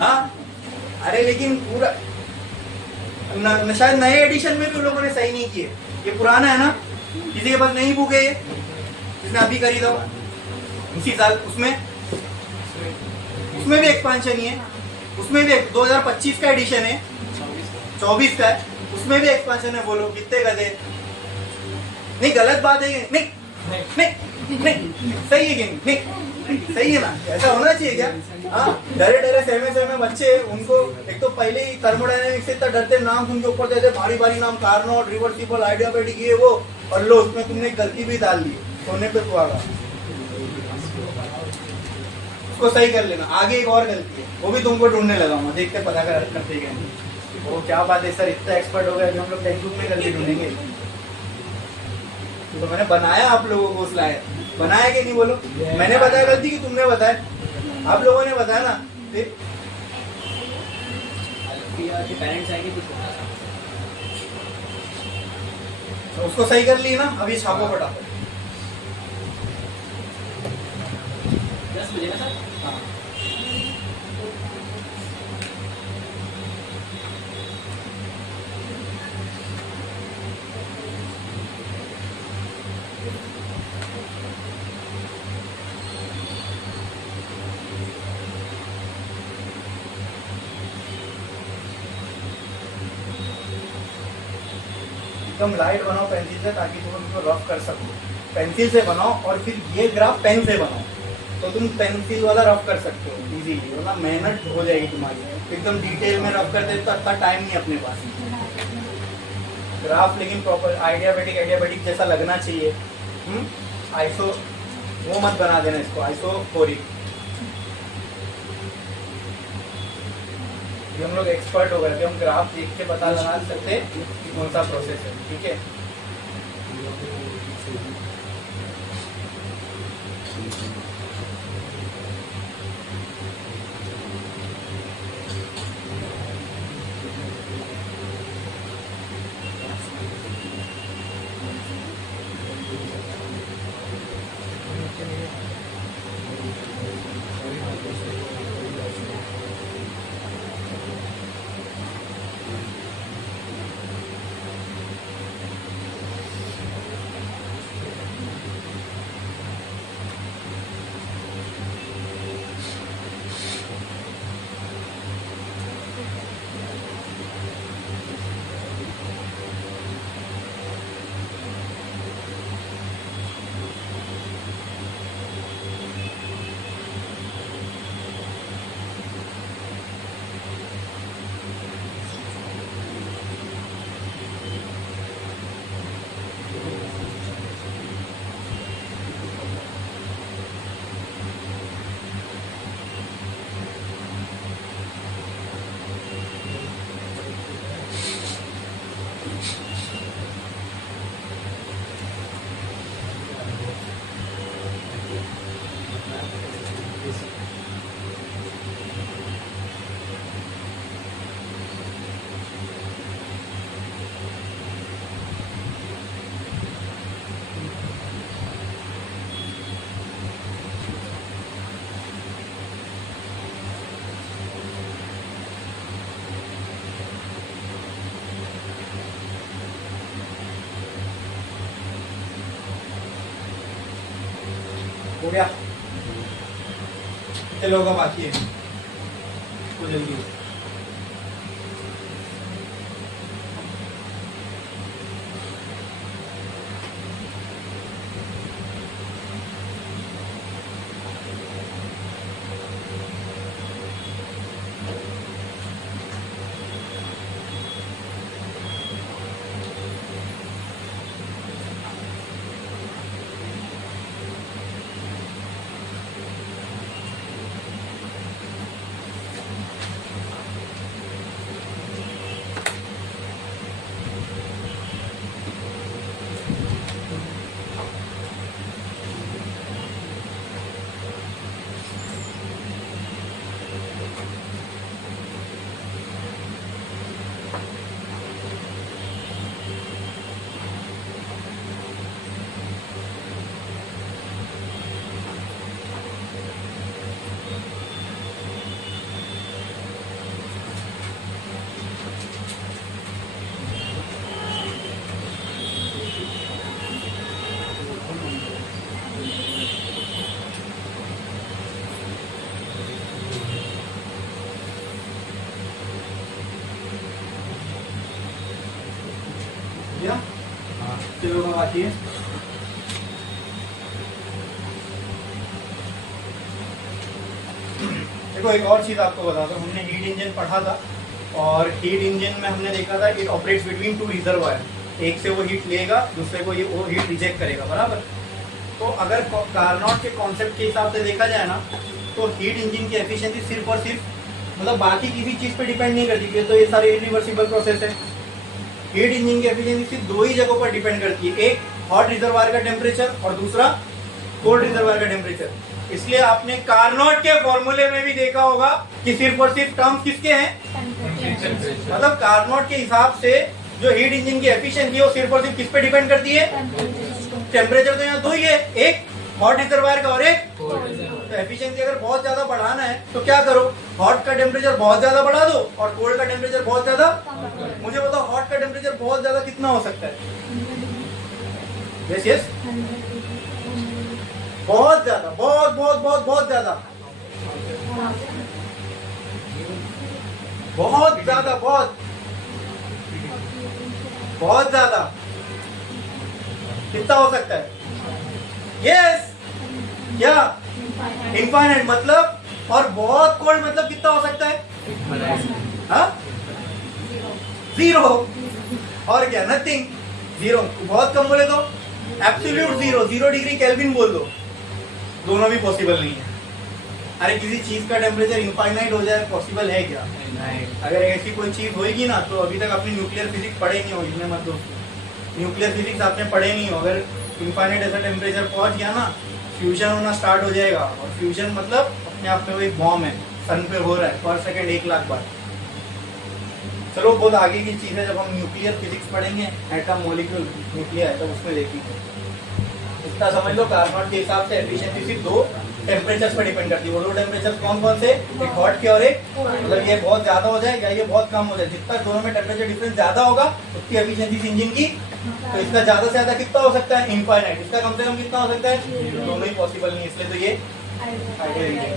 हाँ, अरे लेकिन पूरा शायद नए एडिशन में भी उन लोगों ने सही नहीं किए, ये पुराना है ना, किसी के पास नहीं बुक है ये, जिसने अभी खरीदा इसी साल, उसमें भी एक्सपांशन ही है, उसमें भी 2025 का एडिशन है, 24 का है, उसमें भी एक्सपांशन है। बोलो कितने गधे? नहीं, गलत बात है ये, नहीं नहीं नहीं, सही है कि नहीं? सही है ना? ऐसा होना चाहिए क्या? हाँ, डरे डरे सहमे सहमे बच्चे, उनको एक तो पहले ही थर्मोडायनेमिक्स से इतना डरते, नाम सुन के ऊपर देते भारी भारी नाम, कार्नोट, रिवर्सिबल, आइडियाबैटिक, ये वो, और लो उसमें तुमने गलती भी डाल दी, सोने पे सुहागा। उसको सही कर लेना। आगे एक और गलती है, वो भी तुमको ढूंढने लगा हूँ, देखते पता करते ही नहीं। वो क्या बात है सर, इतना एक्सपर्ट हो गया कि हम लोग टेक्स्ट बुक में गलती ढूंढेंगे। तो मैंने बनाया आप लोगों को स्लाइड, बनाया कि नहीं बोलो? मैंने बताया गलती कि तुमने बताया? आप लोगों ने बताया ना। फिर पेरेंट्स आएंगे कुछ होगा तो उसको सही कर ली ना, अभी छापो फटाफट। 10 बजे ना सर। हाँ एकदम लाइट बनाओ पेंसिल से, ताकि तुम उसको रफ कर सको। पेंसिल से बनाओ और फिर ये ग्राफ पेन से बनाओ, तो तुम पेंसिल वाला रफ कर सकते हो इजीली, वरना मेहनत हो जाएगी तुम्हारी। एकदम डिटेल में रफ करते तो इतना टाइम नहीं अपने पास। ग्राफ लेकिन प्रॉपर आइडियाबेटिक जैसा लगना चाहिए। आइसो वो मत बना देना इसको, आइसोफोरिक। ये हम लोग एक्सपर्ट हो गए, हम ग्राफ देख के पता लगा सकते हैं कि कौन सा प्रोसेस है। ठीक है, हो गया। कितने लोगों का बाकी है? इसको जल्दी। कितने लोगों का बाकी है? देखो एक और चीज आपको बताता हूँ, हमने हीट इंजन पढ़ा था और हीट इंजन में हमने देखा था it operates between two reservoir, एक से वो हीट लेगा, दूसरे को ये वो हीट रिजेक्ट करेगा, बराबर। तो अगर कार्नोट के कॉन्सेप्ट के हिसाब से देखा जाए ना, तो हीट इंजन की एफिशिएंसी सिर्फ और सिर्फ मतलब बाकी किसी चीज पे डिपेंड नहीं करती है, तो ये सारे इरिवर्सिबल प्रोसेस है। हीट इंजन की एफिशिएंसी सिर्फ दो ही जगहों पर डिपेंड करती है, एक हॉट रिजर्वायर का टेम्परेचर और दूसरा कोल्ड रिजर्वायर का टेम्परेचर। इसलिए आपने कार्नोट के फॉर्मूले में भी देखा होगा कि सिर्फ और सिर्फ टर्म्स किसके हैं, मतलब कार्नोट के हिसाब से जो हीट इंजन की एफिशिएंसी है वो सिर्फ और सिर्फ किस पे डिपेंड करती है, टेम्परेचर। तो यहाँ दो ही है, एक हॉट रिजर्वायर का और एक तो एफिशिएंसी अगर बहुत ज्यादा बढ़ाना है तो क्या करो, हॉट का टेम्परेचर बहुत ज्यादा बढ़ा दो और कोल्ड का टेम्परेचर बहुत ज्यादा। मुझे बताओ हॉट का टेम्परेचर बहुत ज्यादा कितना हो सकता है? यस यस, बहुत ज्यादा, बहुत बहुत बहुत बहुत ज्यादा, बहुत ज्यादा, बहुत बहुत ज्यादा कितना हो सकता है? यस, क्या इनफाइनाइट मतलब, और बहुत कोल्ड मतलब कितना हो सकता है? हाँ, जीरो, और क्या, नथिंग, जीरो। बहुत कम बोले तो एब्सोल्यूट जीरो, 0 डिग्री केल्विन बोल दो, दोनों भी पॉसिबल नहीं है। अरे किसी चीज का टेम्परेचर इनफाइनाइट हो जाए पॉसिबल है क्या? अगर ऐसी कोई चीज होगी ना तो अभी तक अपनी न्यूक्लियर फिजिक्स पढ़े नहीं हो, इसमें मत दोस्तों, न्यूक्लियर फिजिक्स आपने पढ़े नहीं हो। अगर इनफाइनाइट ऐसा टेम्परेचर पहुंच गया ना, फ्यूजन होना स्टार्ट हो जाएगा, और फ्यूजन मतलब अपने आप में वो एक बॉम्ब है, सन पे हो रहा है पर सेकंड 1 लाख बार। चलो बहुत आगे की चीज है, जब हम न्यूक्लियर फिजिक्स पढ़ेंगे, एटम, मॉलिक्यूल, न्यूक्लियर है, तो उसमें देखेंगे। इतना समझ लो, कार्नोट के हिसाब से एफिशिएंसी सिर्फ दो टेम्परेचर पर डिपेंड करती है। वो दो टेम्परेचर कौन कौन से? एक हॉट के और एक, मतलब ये बहुत ज्यादा हो जाए या ये बहुत कम हो जाए, जितना दोनों में टेम्परेचर डिफरेंस ज्यादा होगा उतनी एफिशिएंसी इंजन की। तो इसका ज्यादा से ज्यादा कितना हो सकता है? इनफाइनाइट। इसका कम से कम कितना हो सकता है? दोनों ही पॉसिबल नहीं, इसलिए तो ये आइडियल है,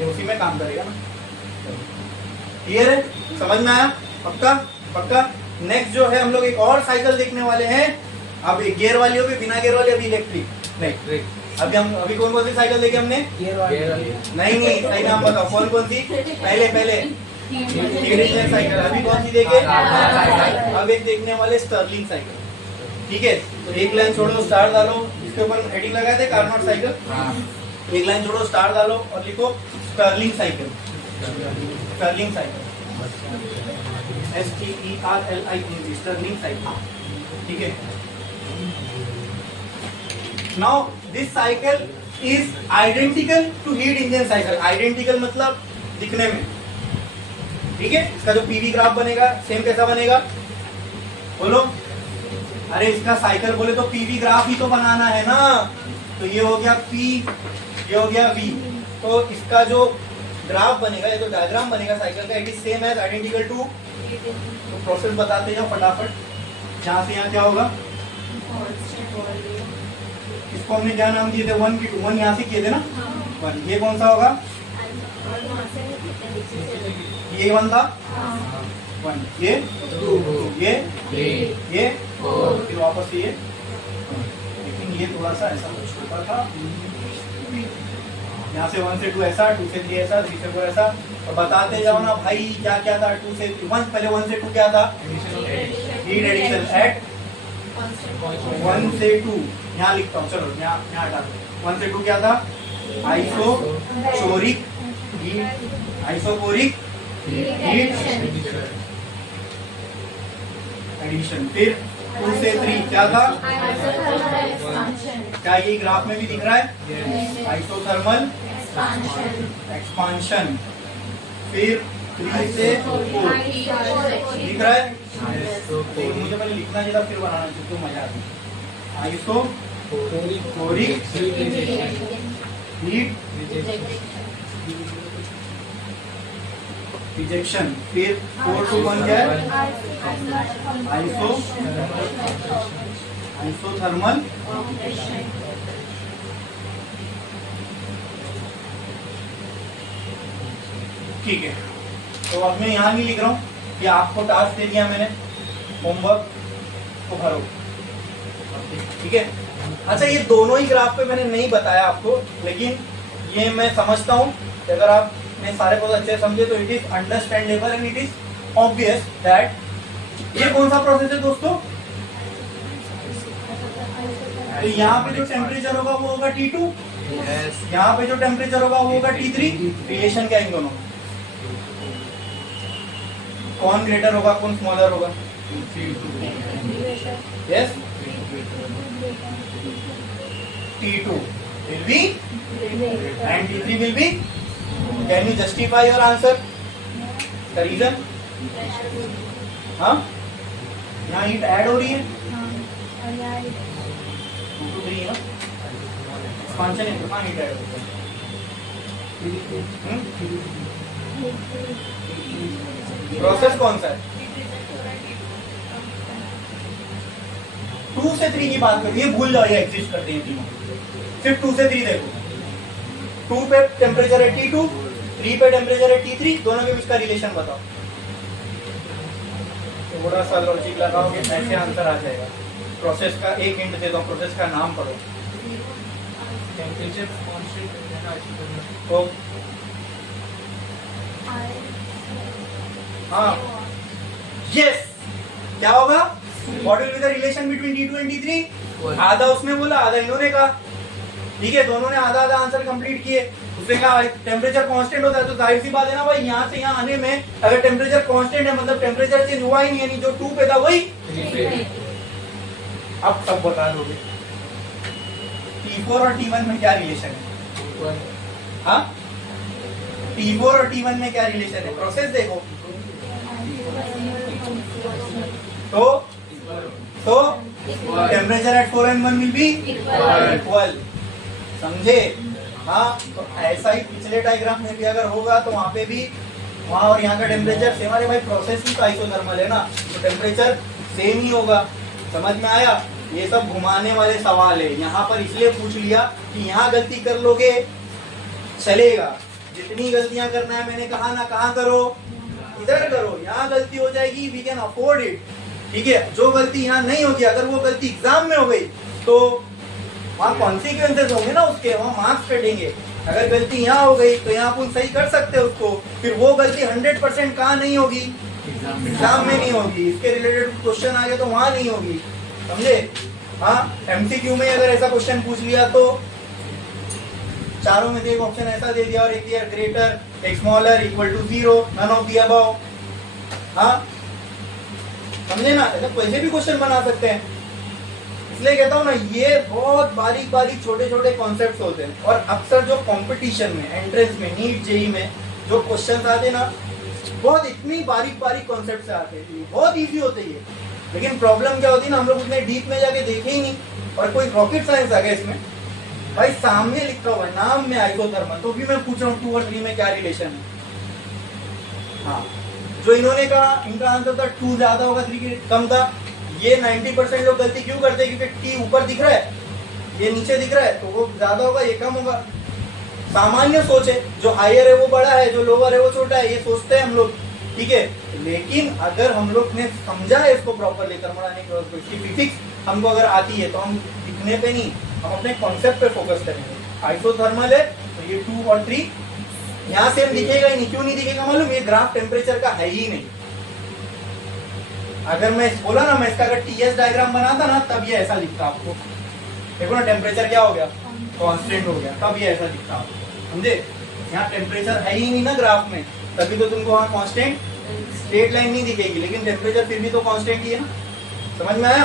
ये उसी में काम करेगा ना। क्लियर है, समझ में आया? पक्का पक्का। नेक्स्ट जो है हम लोग एक और साइकिल देखने वाले हैं। अब गियर वाली होगी, बिना गियर वाली, अभी इलेक्ट्रिक नहीं। अभी कौन कौन सी साइकिल देखी हमने? नहीं नहीं, सही नाम बताओ, कौन कौन सी? पहले साइकिल। अभी कौन सी देखे? अब एक देखने वाले स्टर्लिंग साइकिल। ठीक है, तो एक लाइन छोड़ो, स्टार डालो, इसके ऊपर हेडिंग लगाए थे कार्नोट साइकिल। एक लाइन छोड़ो, स्टार डालो और लिखो Stirling cycle. Stirling cycle, STERLING, Stirling cycle. ठीक है, now this cycle is identical to heat engine cycle. Identical मतलब दिखने में, ठीक है। इसका जो पीवी ग्राफ बनेगा सेम कैसा बनेगा? बोलो। अरे इसका साइकिल बोले तो पीवी ग्राफ ही तो बनाना है ना। तो ये हो गया P, ये हो गया V। तो इसका जो ग्राफ बनेगा, ये जो डायग्राम बनेगा साइकिल का, it is same as identical to. तो प्रोसेस बताते जाओ फटाफट। जहां से यहाँ क्या होगा? इसको हमने क्या नाम दिए थे? 1 की 1 यहाँ से किए थे ना, 1। ये कौन सा होगा? ये 1 था, 1। ये 2, ये 4, फिर वापस ये। लेकिन ये थोड़ा सा ऐसा छोटा था, यहाँ से 1 से 2 ऐसा, 2 से 3 ऐसा, 3 से 4 ऐसा। और बताते जाओ ना भाई क्या क्या था 2 से 1। पहले 1 से 2 क्या था? हीट एडिशन एट 1 से 2। यहाँ लिखता हूँ, चलो यहाँ हटा दो। 1 से 2 क्या था? Isochoric heat addition. फिर 2 से 3 क्या था? क्या ये ग्राफ में भी दिख रहा है? Isothermal expansion. फिर 3 से 4 दिख रहा है? मुझे पहले लिखना चाहिए था, फिर बनाना चाहिए तो मजा आती। Isochoric heat rejection. फिर 4 to 1 क्या है? आइसोथर्मल। ठीक है, तो अब मैं यहाँ नहीं लिख रहा हूँ कि आपको टास्क दे दिया मैंने, होमवर्क को भरो। ठीक है, अच्छा ये दोनों ही ग्राफ पे मैंने नहीं बताया आपको, लेकिन ये मैं समझता हूँ कि अगर आपने सारे बहुत अच्छे समझे तो it is understandable and it is obvious that ये कौन सा प्रोसेस है दोस्तों? तो यहाँ पे जो टेम्परेचर होगा वो होगा T2, यहाँ पे जो टेम्परेचर होगा वो होगा T3। रिलेशन क्या इन दोनों? कौन ग्रेटर होगा, कौन स्मॉलर होगा? Yes, T2 will be and T3 will be. Can you justify your answer? The reason? हाँ, यहाँ हीट ऐड हो रही है 2 to 3 है ना, एक्सपांशन है तो कहाँ हीट ऐड होता है? प्रोसेस कौन सा है? 2 से 3 की बात करो, ये भूल जाओ ये एग्जिस्ट करते हैं तीनों, सिर्फ 2 से 3 देखो। 2 पे टेम्परेचर है T2, 3 पे टेम्परेचर है T3, दोनों के बीच का रिलेशन बताओ। थोड़ा सा लॉजिक लगाओगे ऐसे आंसर आ जाएगा। प्रोसेस का एक हिंट दे दो, प्रोसेस का नाम पढ़ो। टेम्परेचर कांस्टेंट रहना चाहिए। तो हाँ, यस, क्या होगा? What will be the relation between T2 and T3? आधा उसने बोला, आधा इन्होंने कहा। ठीक है, दोनों ने आधा आधा आंसर कंप्लीट किए। उसने कहा टेम्परेचर कांस्टेंट होता है तो जाहिर सी बात है ना भाई, यहाँ से यहाँ आने में अगर टेम्परेचर कांस्टेंट है मतलब टेम्परेचर चेंज हुआ ही नहीं, यानी जो 2 पे था वही। अब सब बता दोगे T4 और T1 में क्या रिलेशन है? हाँ, T4 और T1 में क्या रिलेशन है? प्रोसेस देखो तो temperature at 4 and 1 will be equal. समझे? हाँ, तो ऐसा ही पिछले डायग्राम में भी अगर होगा तो वहाँ पे भी वहाँ और यहाँ का टेम्परेचर सेम। अरे भाई प्रोसेस ही तो आइसोथर्मल है ना, तो टेम्परेचर सेम ही होगा। समझ में आया? ये सब घुमाने वाले सवाल है, यहाँ पर इसलिए पूछ लिया कि यहाँ गलती कर लोगे चलेगा, जितनी गलतियां करना है मैंने कहा ना, कहाँ करो? इधर करो। यहाँ गलती हो जाएगी, वी कैन अफोर्ड इट। ठीक है, जो गलती यहाँ नहीं होगी, अगर वो गलती एग्जाम में हो गई तो वहाँ कॉन्सिक्वेंसेस होंगे ना उसके, वहाँ मार्क्स कटेंगे। अगर गलती यहाँ हो गई तो यहाँ अपन सही कर सकते हैं उसको, फिर वो गलती 100% कहाँ नहीं होगी? एग्जाम में नहीं होगी। इसके रिलेटेड क्वेश्चन आ गया तो वहाँ नहीं होगी। समझे? हाँ, MCQ में अगर ऐसा क्वेश्चन पूछ लिया तो चारों में से एक ऑप्शन ऐसा दे दिया और एक दिया ग्रेटर, एक smaller, equal to 0, none of the above. हाँ, समझे ना? ऐसा कोई भी क्वेश्चन बना सकते हैं। इसलिए कहता हूँ ना, ये बहुत बारीक बारीक छोटे छोटे कॉन्सेप्ट्स होते हैं। और अक्सर जो कंपटीशन में, एंट्रेंस में, नीट जेई में जो क्वेश्चन आते हैं ना, बहुत इतनी बारीक बारीक कॉन्सेप्ट से आते हैं, बहुत इजी होते हैं। लेकिन प्रॉब्लम क्या होती है ना, हम लोग उतने डीप में जाके देखे ही नहीं। और कोई रॉकेट साइंस आ गया इसमें, भाई सामने लिखा हुआ है नाम में आइसोथर्मल, तो भी मैं पूछ रहा हूँ 2 और 3 में क्या रिलेशन है। हाँ, जो इन्होंने कहा इनका आंसर था 2 ज्यादा होगा, 3 कम था। ये 90% लोग गलती क्यों करते हैं? क्योंकि T ऊपर दिख रहा है, ये नीचे दिख रहा है, तो वो ज्यादा होगा, ये कम होगा। सामान्य सोच है, जो हायर है वो बड़ा है, जो लोअर है वो छोटा है, ये सोचते हैं हम लोग। ठीक है, लेकिन अगर हम लोग ने समझा है इसको प्रॉपरली, थर्मोडायनामिक्स की फिजिक्स हमको अगर आती है तो हम दिखने पे नहीं, हम अपने कॉन्सेप्ट पे फोकस करेंगे। आइसोथर्मल है तो ये 2 और 3 यहाँ सेम दिखेगा ही नहीं। क्यों नहीं दिखेगा मालूम? ये ग्राफ टेम्परेचर का है ही नहीं। अगर मैं बोला ना, मैं इसका अगर TS डायग्राम बनाता ना, तब ये ऐसा दिखता आपको। देखो ना, टेम्परेचर क्या हो गया? कांस्टेंट हो गया, तब ये ऐसा दिखता आपको। समझे? यहाँ टेम्परेचर है ही नहीं ना ग्राफ में, तभी तो तुमको वहाँ कांस्टेंट स्ट्रेट लाइन नहीं दिखेगी, लेकिन टेम्परेचर फिर भी तो कांस्टेंट ही है ना। समझ में आया?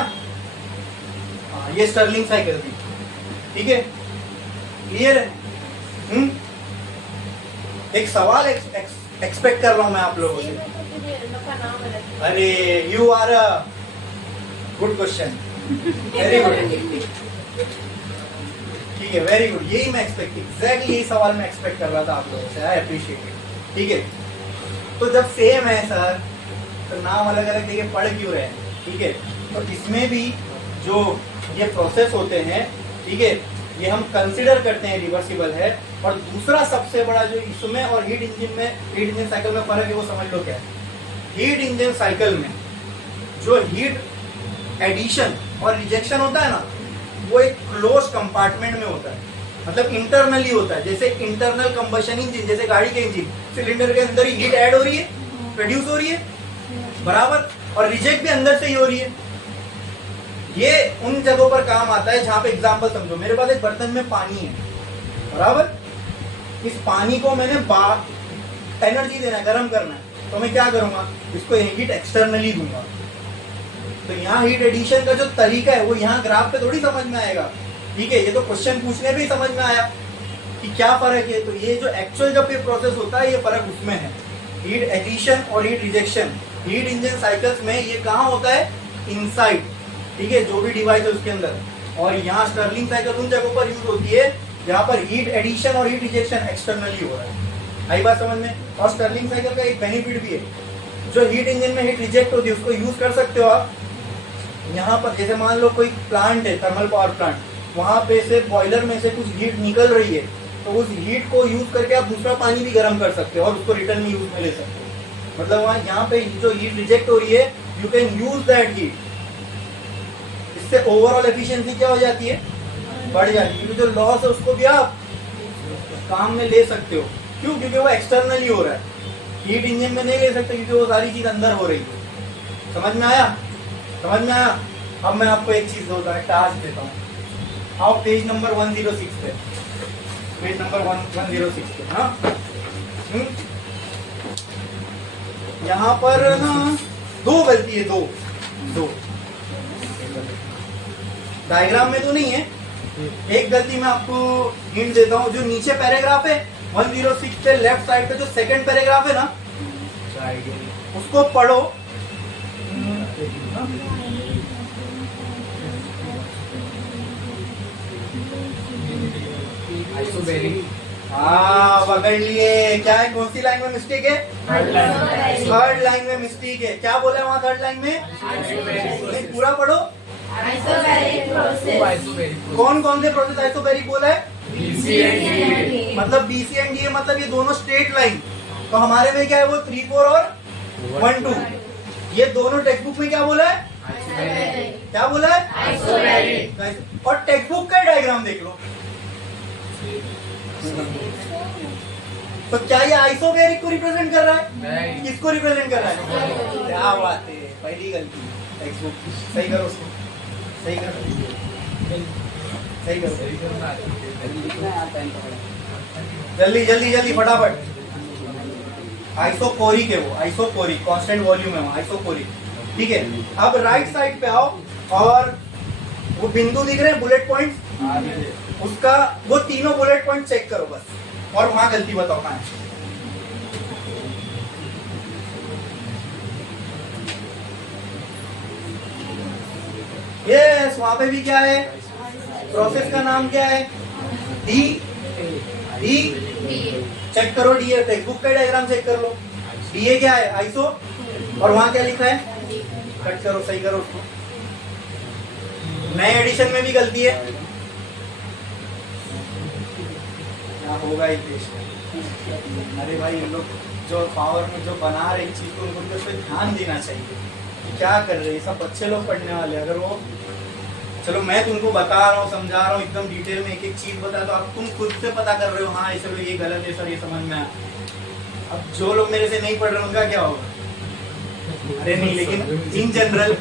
हाँ, ये स्टर्लिंग साइकिल थी। ठीक है, क्लियर है? एक सवाल एक्सपेक्ट कर रहा हूँ मैं आप लोगों से। अरे you are a good question, very good. ठीक है, वेरी गुड। यही मैं एग्जैक्टली यही सवाल मैं एक्सपेक्ट कर रहा था आप लोगों से। I appreciate it. ठीक है, तो जब सेम है सर तो नाम अलग अलग देके पढ़ क्यों रहे हैं? ठीक है, तो इसमें भी जो ये प्रोसेस होते हैं, ठीक है, ये हम कंसिडर करते हैं रिवर्सिबल है। और दूसरा सबसे बड़ा जो इसमें और हीट इंजन साइकिल में फर्क है वो समझ लो क्या है। हीट इंजन साइकिल में जो हीट एडिशन और रिजेक्शन होता है ना, वो एक क्लोज कंपार्टमेंट में होता है, मतलब इंटरनली होता है। जैसे इंटरनल कंबशन इंजन, जैसे गाड़ी के इंजन, सिलेंडर के अंदर ही हीट ऐड हो रही है, प्रोड्यूस हो रही है, बराबर, और रिजेक्ट भी अंदर से ही हो रही है। ये उन जगहों पर काम आता है जहां पे एग्जांपल समझो, मेरे पास एक बर्तन में पानी है, बराबर, इस पानी को मैंने एनर्जी देना है, गर्म करना है, तो मैं क्या करूंगा, इसको हीट एक्सटर्नली दूंगा। तो यहाँ हीट एडिशन का जो तरीका है वो यहाँ ग्राफ पे थोड़ी समझ में आएगा, ठीक है। ये तो क्वेश्चन पूछने पे ही समझ में आया कि क्या फर्क है। तो ये जो एक्चुअल जब ये प्रोसेस होता है, ये फर्क उसमें है, हीट एडिशन और heat rejection. Heat engine cycles में ये कहाँ होता है, इनसाइड, ठीक है, जो भी डिवाइस है उसके अंदर। और यहाँ स्टर्लिंग साइकिल उन जगहों पर यूज होती है जहाँ पर हीट एडिशन और हीट रिजेक्शन एक्सटर्नली हो रहा है। आई बात समझ में। और स्टर्लिंग साइकिल का एक बेनिफिट भी है, जो हीट इंजन में हीट रिजेक्ट होती है उसको यूज कर सकते हो आप यहाँ पर। जैसे मान लो कोई प्लांट है, थर्मल पावर प्लांट, वहां पे से बॉयलर में से कुछ हीट निकल रही है, तो उस हीट को यूज करके आप दूसरा पानी भी गर्म कर सकते हो और उसको रिटर्न में यूज में ले सकते हो। मतलब वहां यहाँ पे जो हीट रिजेक्ट हो रही है, you can use that heat. इससे ओवरऑल एफिशिएंसी क्या हो जाती है, बढ़ जाती है। जो लॉस है उसको भी आप काम में ले सकते हो। क्यों, क्योंकि वो एक्सटर्नली हो रहा है, हीट इंजन में नहीं ले सकते क्योंकि वो सारी चीज अंदर हो रही है। समझ में आया, समझ में आया। अब मैं आपको एक चीज होता है, टास्क देता हूँ। आओ पेज नंबर 106 पे, पेज नंबर 106 पे। हाँ, यहाँ पर ना दो गलती है, दो डायग्राम में तो नहीं है। एक गलती मैं आपको हिंट देता हूँ, जो नीचे पैराग्राफ है 106 पे लेफ्ट साइड पे जो सेकंड पैराग्राफ है ना, उसको पढ़ो। हाँ, पकड़ लिए। क्या है, कौन सी लाइन में मिस्टेक है, थर्ड लाइन में मिस्टेक है। क्या बोला है वहाँ थर्ड लाइन में, नहीं, पूरा पढ़ो। कौन कौन से प्रोसेस आइसोबैरिक बोला है, मतलब BC एंड DA, मतलब ये दोनों स्ट्रेट लाइन। तो हमारे में क्या है, वो 3, 4 और 1, 2। ये दोनों टेक्स्ट बुक में क्या बोला है, क्या बोला है, और टेक्स्ट बुक का डायग्राम देख लो। तो क्या ये आइसोबैरिक को रिप्रेजेंट कर रहा है, किसको रिप्रेजेंट कर रहा है, क्या बात है। पहली गलती टेक्स्ट बुक, सही करो उसको, सही करो, सही करो, जल्दी जल्दी जल्दी फटाफट। आइसोकोरिक है वो, आइसोकोरिक, कांस्टेंट वॉल्यूम है वो, आइसोकोरिक, ठीक है। अब राइट साइड पे आओ और वो बिंदु दिख रहे हैं, बुलेट पॉइंट्स, उसका वो तीनों बुलेट पॉइंट चेक करो बस, और वहां गलती बताओ कहाँ है। यस, वहां पे भी क्या है, प्रोसेस का नाम क्या है, डी चेक करो, डी है, टेक्स्ट बुक का डायग्राम चेक कर लो। डी क्या है, आइसो, और वहां क्या लिखा है, कट करो, सही करो उसको। नए एडिशन में भी गलती है, क्या होगा एक देश में। अरे भाई, इन लोग जो पावर में जो बना रहे चीज को, उनको उस पर ध्यान देना चाहिए कि क्या कर रहे हैं। सब अच्छे लोग पढ़ने वाले, अगर वो, चलो मैं तुमको बता रहा हूँ, समझा रहा हूँ एकदम डिटेल में, एक एक चीज बता, तो अब तुम खुद से पता कर रहे हो, हाँ ऐसे ये गलत है सर, ये समझ में आया। अब जो लोग मेरे से नहीं पढ़ रहे उनका क्या होगा। अरे नहीं, लेकिन इन जनरल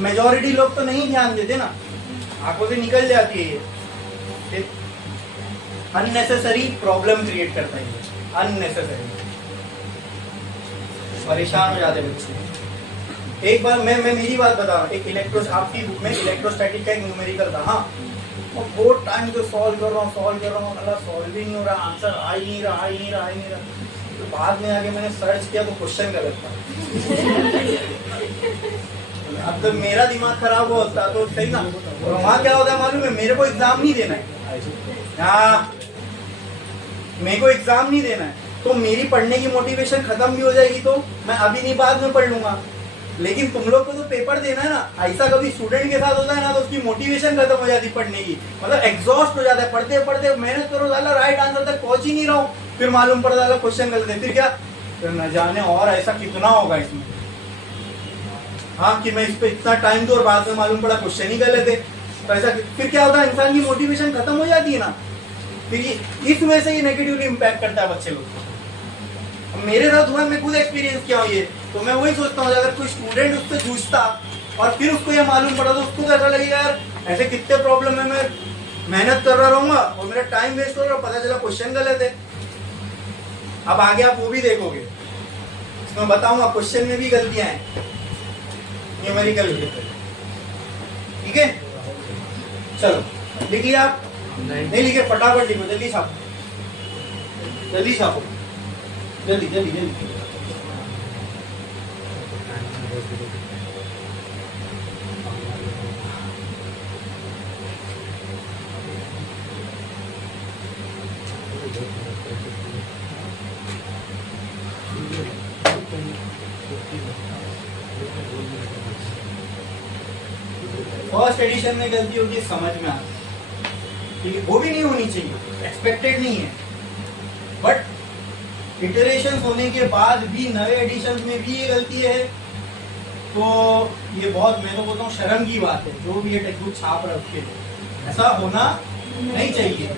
मेजोरिटी लोग तो नहीं ध्यान देते ना, आंखों से निकल जाती है ये, अननेसेसरी प्रॉब्लम क्रिएट करता है, अननेसेसरी परेशान हो जाते बच्चे। एक बार मैं मेरी बात बता रहा हूँ, एक आपकी बुक में इलेक्ट्रोस्टैटिक का एक न्यूमेरिकल था, हाँ, और बहुत टाइम से सॉल्व कर रहा हूँ, मतलब सॉल्व ही नहीं हो रहा, आंसर आ ही नहीं रहा। तो बाद में आके मैंने सर्च किया तो क्वेश्चन गलत था। अब तो मेरा दिमाग खराब होता तो सही ना। और वहाँ क्या होता है मालूम है, मेरे को एग्जाम नहीं देना है, हाँ, मेरे को एग्जाम नहीं देना है, तो मेरी पढ़ने की मोटिवेशन खत्म भी हो जाएगी, तो मैं अभी नहीं बाद में पढ़ लूंगा। लेकिन तुम लोग को तो पेपर देना है ना। ऐसा कभी स्टूडेंट के साथ होता है ना, तो उसकी मोटिवेशन खत्म हो जाती है पढ़ने की, मतलब एग्जॉस्ट हो जाता है, पढ़ते पढ़ते मेहनत करो, साला राइट आंसर तक पहुंच ही नहीं रहा हूँ, फिर मालूम पड़ जाता क्वेश्चन गलत है, फिर क्या, फिर न जाने और ऐसा कितना होगा इसमें, हाँ, कि मैं इस पे इतना टाइम दूं और बाद में मालूम पड़ा क्वेश्चन ही गलत है। तो ऐसा फिर क्या होता है, इंसान की मोटिवेशन खत्म हो जाती है ना, फिर इस वजह से ये नेगेटिवली इम्पैक्ट करता है बच्चे लोग। मेरे साथ हुआ, मैं खुद एक्सपीरियंस किया हूँ ये, तो मैं वही सोचता हूँ अगर कोई स्टूडेंट उससे जूझता और फिर उसको ये मालूम पड़ा तो उसको कैसा लगेगा, यार ऐसे कितने प्रॉब्लम है, मैं मेहनत कर रहा रहूंगा और मेरा टाइम वेस्ट हो रहा है, पता चला क्वेश्चन गलत है। अब आगे आप वो भी देखोगे। मैं बताऊंगा, क्वेश्चन में भी गलतियां हैं न्यूमेरिकल की। ठीक है, चलो लिख लिया आप? नहीं लिखे, फटाफट लिखो, जल्दी छापो, जल्दी छापो, जल्दी जल्दी जल्दी। फर्स्ट एडिशन में गलती होगी समझ में आना, ठीक है, वो भी नहीं होनी चाहिए, एक्सपेक्टेड नहीं है, बट इटरेशन होने के बाद भी नए एडिशन में भी ये गलती है, तो ये बहुत, मैं तो बोलता हूँ शर्म की बात है। जो भी ये टेक्स्ट बुक छाप रहा है उसके लिए ऐसा होना नहीं चाहिए।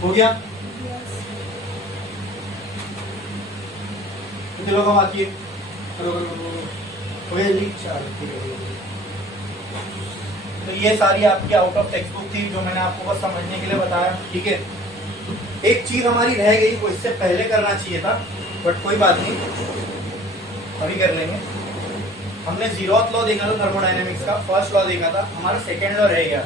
हो गया? कितने लोगों का बाकी है? हो गया जल्दी? तो ये सारी आपकी आउट ऑफ टेक्स्ट बुक थी, जो मैंने आपको बस समझने के लिए बताया। ठीक है, एक चीज हमारी रह गई, वो इससे पहले करना चाहिए था, बट कोई बात नहीं, अभी कर लेंगे। हमने जीरोथ लॉ देखा था थर्मोडायनेमिक्स का, फर्स्ट लॉ देखा था, हमारा सेकेंड लॉ रह गया,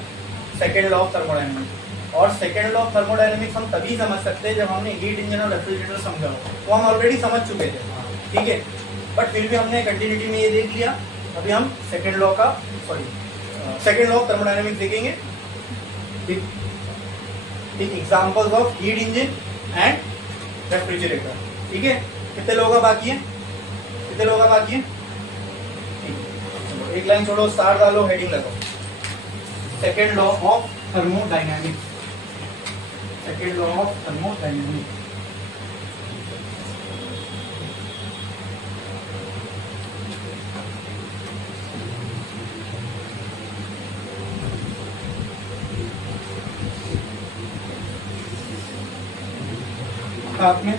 सेकेंड लॉ ऑफ थर्मोडायनेमिक्स। और सेकेंड लॉ ऑफ थर्मोडायनेमिक्स हम तभी समझ सकते हैं जब हमने हीट इंजन और रेफ्रिजरेटर समझा हो, वो हम ऑलरेडी समझ चुके थे। ठीक है, बट फिर भी हमने कंटिन्यूटी में ये देख लिया। अभी हम सेकेंड लॉ ऑफ थर्मोडायनेमिक्स देखेंगे, examples of heat engine and refrigerator. ठीक है, कितने लोगों का बाकी है? कितने लोगों का बाकी है? एक लाइन छोड़ो, स्टार डालो, हेडिंग लगाओ, second law of thermodynamics, second law of thermodynamics. आपने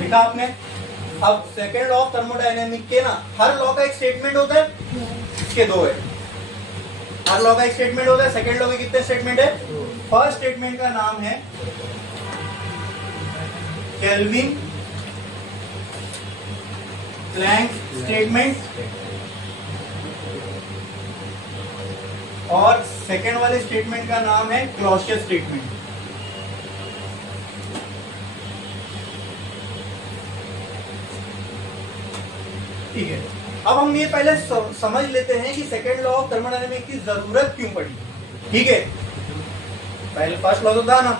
लिखा आपने? अब सेकेंड लॉ ऑफ थर्मोडायनेमिक के ना हर लॉ का एक स्टेटमेंट होता है, इसके दो है। हर लॉ का एक स्टेटमेंट होता है, सेकेंड लॉ के कितने स्टेटमेंट है? फर्स्ट स्टेटमेंट का नाम है केल्विन प्लैंक स्टेटमेंट, और सेकेंड वाले स्टेटमेंट का नाम है क्लॉसियस स्टेटमेंट। ठीक है, अब हम ये पहले समझ लेते हैं कि सेकेंड लॉ ऑफ थर्मोडायनेमिक्स की जरूरत क्यों पड़ी। ठीक है, पहले फर्स्ट लॉ तो था ना,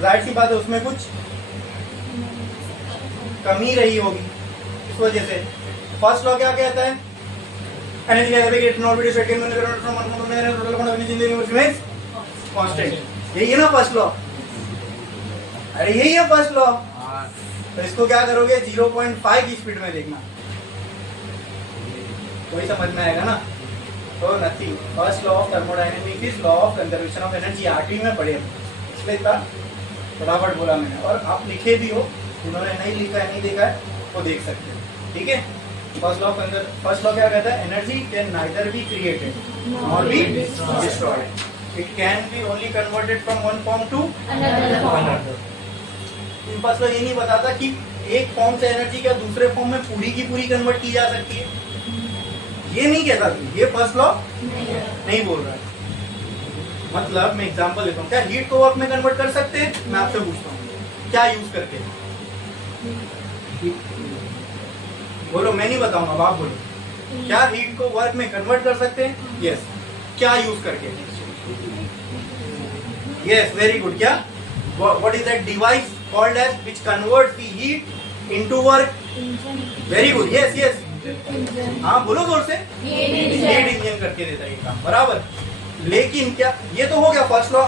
जाहिर सी बात है उसमें कुछ कमी रही होगी, इस वजह से। फर्स्ट लॉ क्या कहता है? कांस्टेंट, यही है ना फर्स्ट लॉ? अरे यही है फर्स्ट लॉ। तो इसको क्या करोगे? 0.5 की स्पीड में देखना, वही समझ में आएगा ना। तो nothing, first law of thermodynamics is law of conservation of energy, 8वीं में पढ़े, इसलिए इतना फटाफट बोला मैंने। और आप लिखे भी हो, उन्होंने नहीं लिखा है, नहीं देखा है, वो देख सकते हैं। ठीक है, फर्स्ट लॉ क्या कहता है? Energy can neither be created nor be destroyed, it can be only converted from one form to another. First law ये नहीं बताता कि एक फॉर्म से एनर्जी क्या दूसरे फॉर्म में पूरी की पूरी कन्वर्ट की जा सकती है, ये नहीं कहता, ये फर्स्ट लॉ नहीं बोल रहा है। मतलब मैं एग्जांपल देता हूँ, क्या हीट को वर्क में कन्वर्ट कर सकते हैं? मैं आपसे पूछता हूँ, क्या यूज करके? बोलो, मैं नहीं बताऊंगा, आप बोलो, क्या हीट को वर्क में कन्वर्ट कर सकते हैं? यस। क्या यूज करके? Yes, very good. क्या? What is that device called as which converts the heat into work? Very good, yes yes, हाँ बोलो जोर से। हीट इंजन करके देता है ये काम, बराबर। लेकिन क्या, ये तो हो गया फर्स्ट लॉ,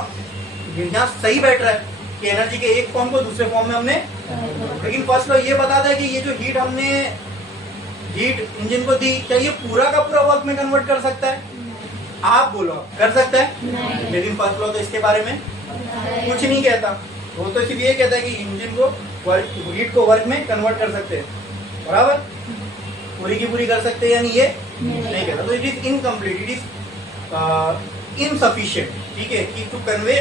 यहाँ सही बैठ रहा है कि एनर्जी के एक फॉर्म को दूसरे फॉर्म में हमने, लेकिन फर्स्ट लॉ ये बताता है कि ये जो हीट हमने हीट इंजन को दी, क्या ये पूरा का पूरा वर्क में कन्वर्ट कर सकता है? आप बोलो कर सकता है? नहीं। लेकिन फर्स्ट लॉ तो इसके बारे में कुछ नहीं कहता, वो तो सिर्फ ये कहता है कि इंजन को हीट को वर्क में कन्वर्ट कर सकते हैं, बराबर, पूरी की पूरी कर सकते हैं, यानी ये नहीं कहता। तो it is incomplete, it is insufficient, ठीक है, कि टू कन्वे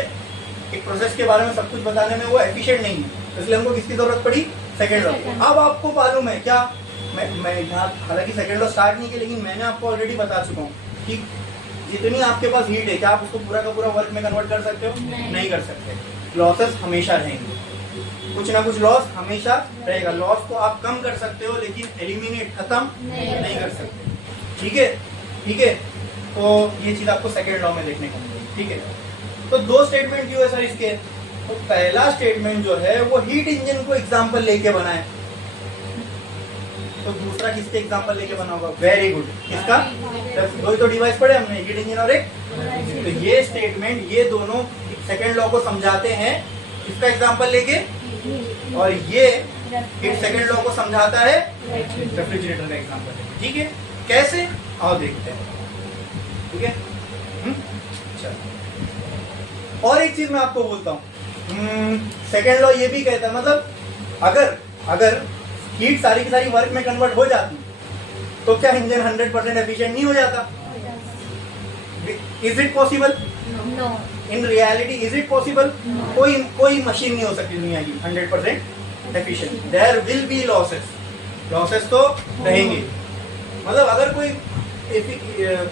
एक प्रोसेस के बारे में सब कुछ बताने में वो एफिशिएंट नहीं है, इसलिए हमको किसकी जरूरत पड़ी? Second law. अब आपको मालूम है क्या, मैं यहाँ हालांकि सेकंड लॉ स्टार्ट नहीं किया, लेकिन मैंने आपको ऑलरेडी बता चुका हूँ कि जितनी आपके पास हीट है, क्या आप उसको पूरा का पूरा वर्क में कन्वर्ट कर सकते हो? नहीं कर सकते। लॉसेस हमेशा रहेंगे, कुछ ना कुछ लॉस हमेशा रहेगा। लॉस को आप कम कर सकते हो, लेकिन एलिमिनेट, खत्म नहीं कर सकते, ठीक है, ठीक है। तो ये चीज आपको सेकंड लॉ में देखने को मिलेगी, ठीक है। तो दो स्टेटमेंट क्यों है सर इसके? तो पहला स्टेटमेंट जो है वो हीट इंजन को एग्जांपल लेके बना है, तो दूसरा किसके एग्जांपल लेके बना होगा? वेरी गुड, किसका? दो तो डिवाइस पढ़े हमने, हीट इंजन और एक, तो ये स्टेटमेंट, ये दोनों सेकंड लॉ को समझाते हैं, किसका एग्जांपल लेके, और ये सेकंड लॉ को समझाता है रेफ्रिजरेटर का एग्जांपल लेके, ठीक है। कैसे? आओ देखते हैं, ठीक है। चलो, और एक चीज मैं आपको बोलता हूँ, सेकंड लॉ ये भी कहता है, मतलब अगर हीट सारी की सारी वर्क में कन्वर्ट हो जाती तो क्या इंजन 100% एफिशिएंट नहीं हो जाता? Is it possible? In reality is it possible? कोई मशीन नहीं हो सकती दुनिया की 100% efficient. There will be losses तो रहेंगे। मतलब अगर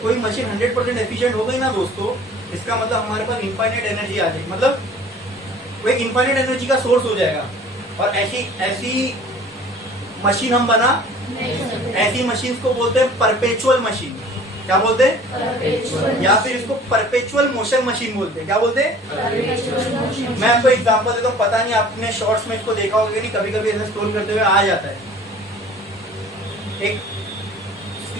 कोई मशीन 100% एफिशिएंट हो गई ना दोस्तों, इसका मतलब हमारे पास इनफाइनाइट एनर्जी आ जाएगी, मतलब वो एक इनफाइनाइट एनर्जी का सोर्स हो जाएगा, और ऐसी मशीन हम बना, ऐसी मशीन को बोलते हैं परपेचुअल मशीन। क्या बोलते हैं? या फिर इसको परपेचुअल मोशन मशीन बोलते हैं। क्या बोलते हैं? मैं आपको एग्जांपल देता हूँ, पता नहीं आपने शॉर्ट्स में इसको देखा होगा नहीं, कभी कभी ऐसे स्क्रॉल करते हुए आ जाता है। एक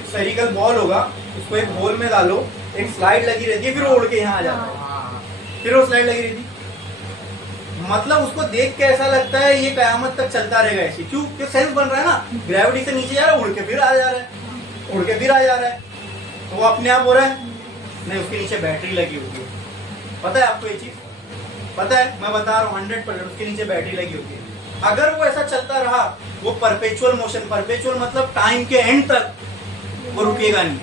स्फेरिकल बॉल होगा, उसको एक होल में डालो, एक स्लाइड लगी रहती है, फिर वो उड़ के यहाँ आ जाता है, फिर वो स्लाइड लगी रहती है। मतलब उसको देख के ऐसा लगता है ये कयामत तक चलता रहेगा ऐसी, क्यों? सेंस बन रहा है ना, ग्रेविटी से नीचे जा रहा है, उड़ के फिर आ जा रहा है, उड़ के फिर आ जा रहा है, तो वो अपने आप हो रहा है। नहीं, उसके नीचे बैटरी लगी होगी, पता है आपको ये चीज? पता है, मैं बता रहा हूँ 100% उसके नीचे बैटरी लगी होगी। अगर वो ऐसा चलता रहा, वो परपेचुअल मोशन, परपेचुअल मतलब टाइम के एंड तक वो रुकेगा नहीं।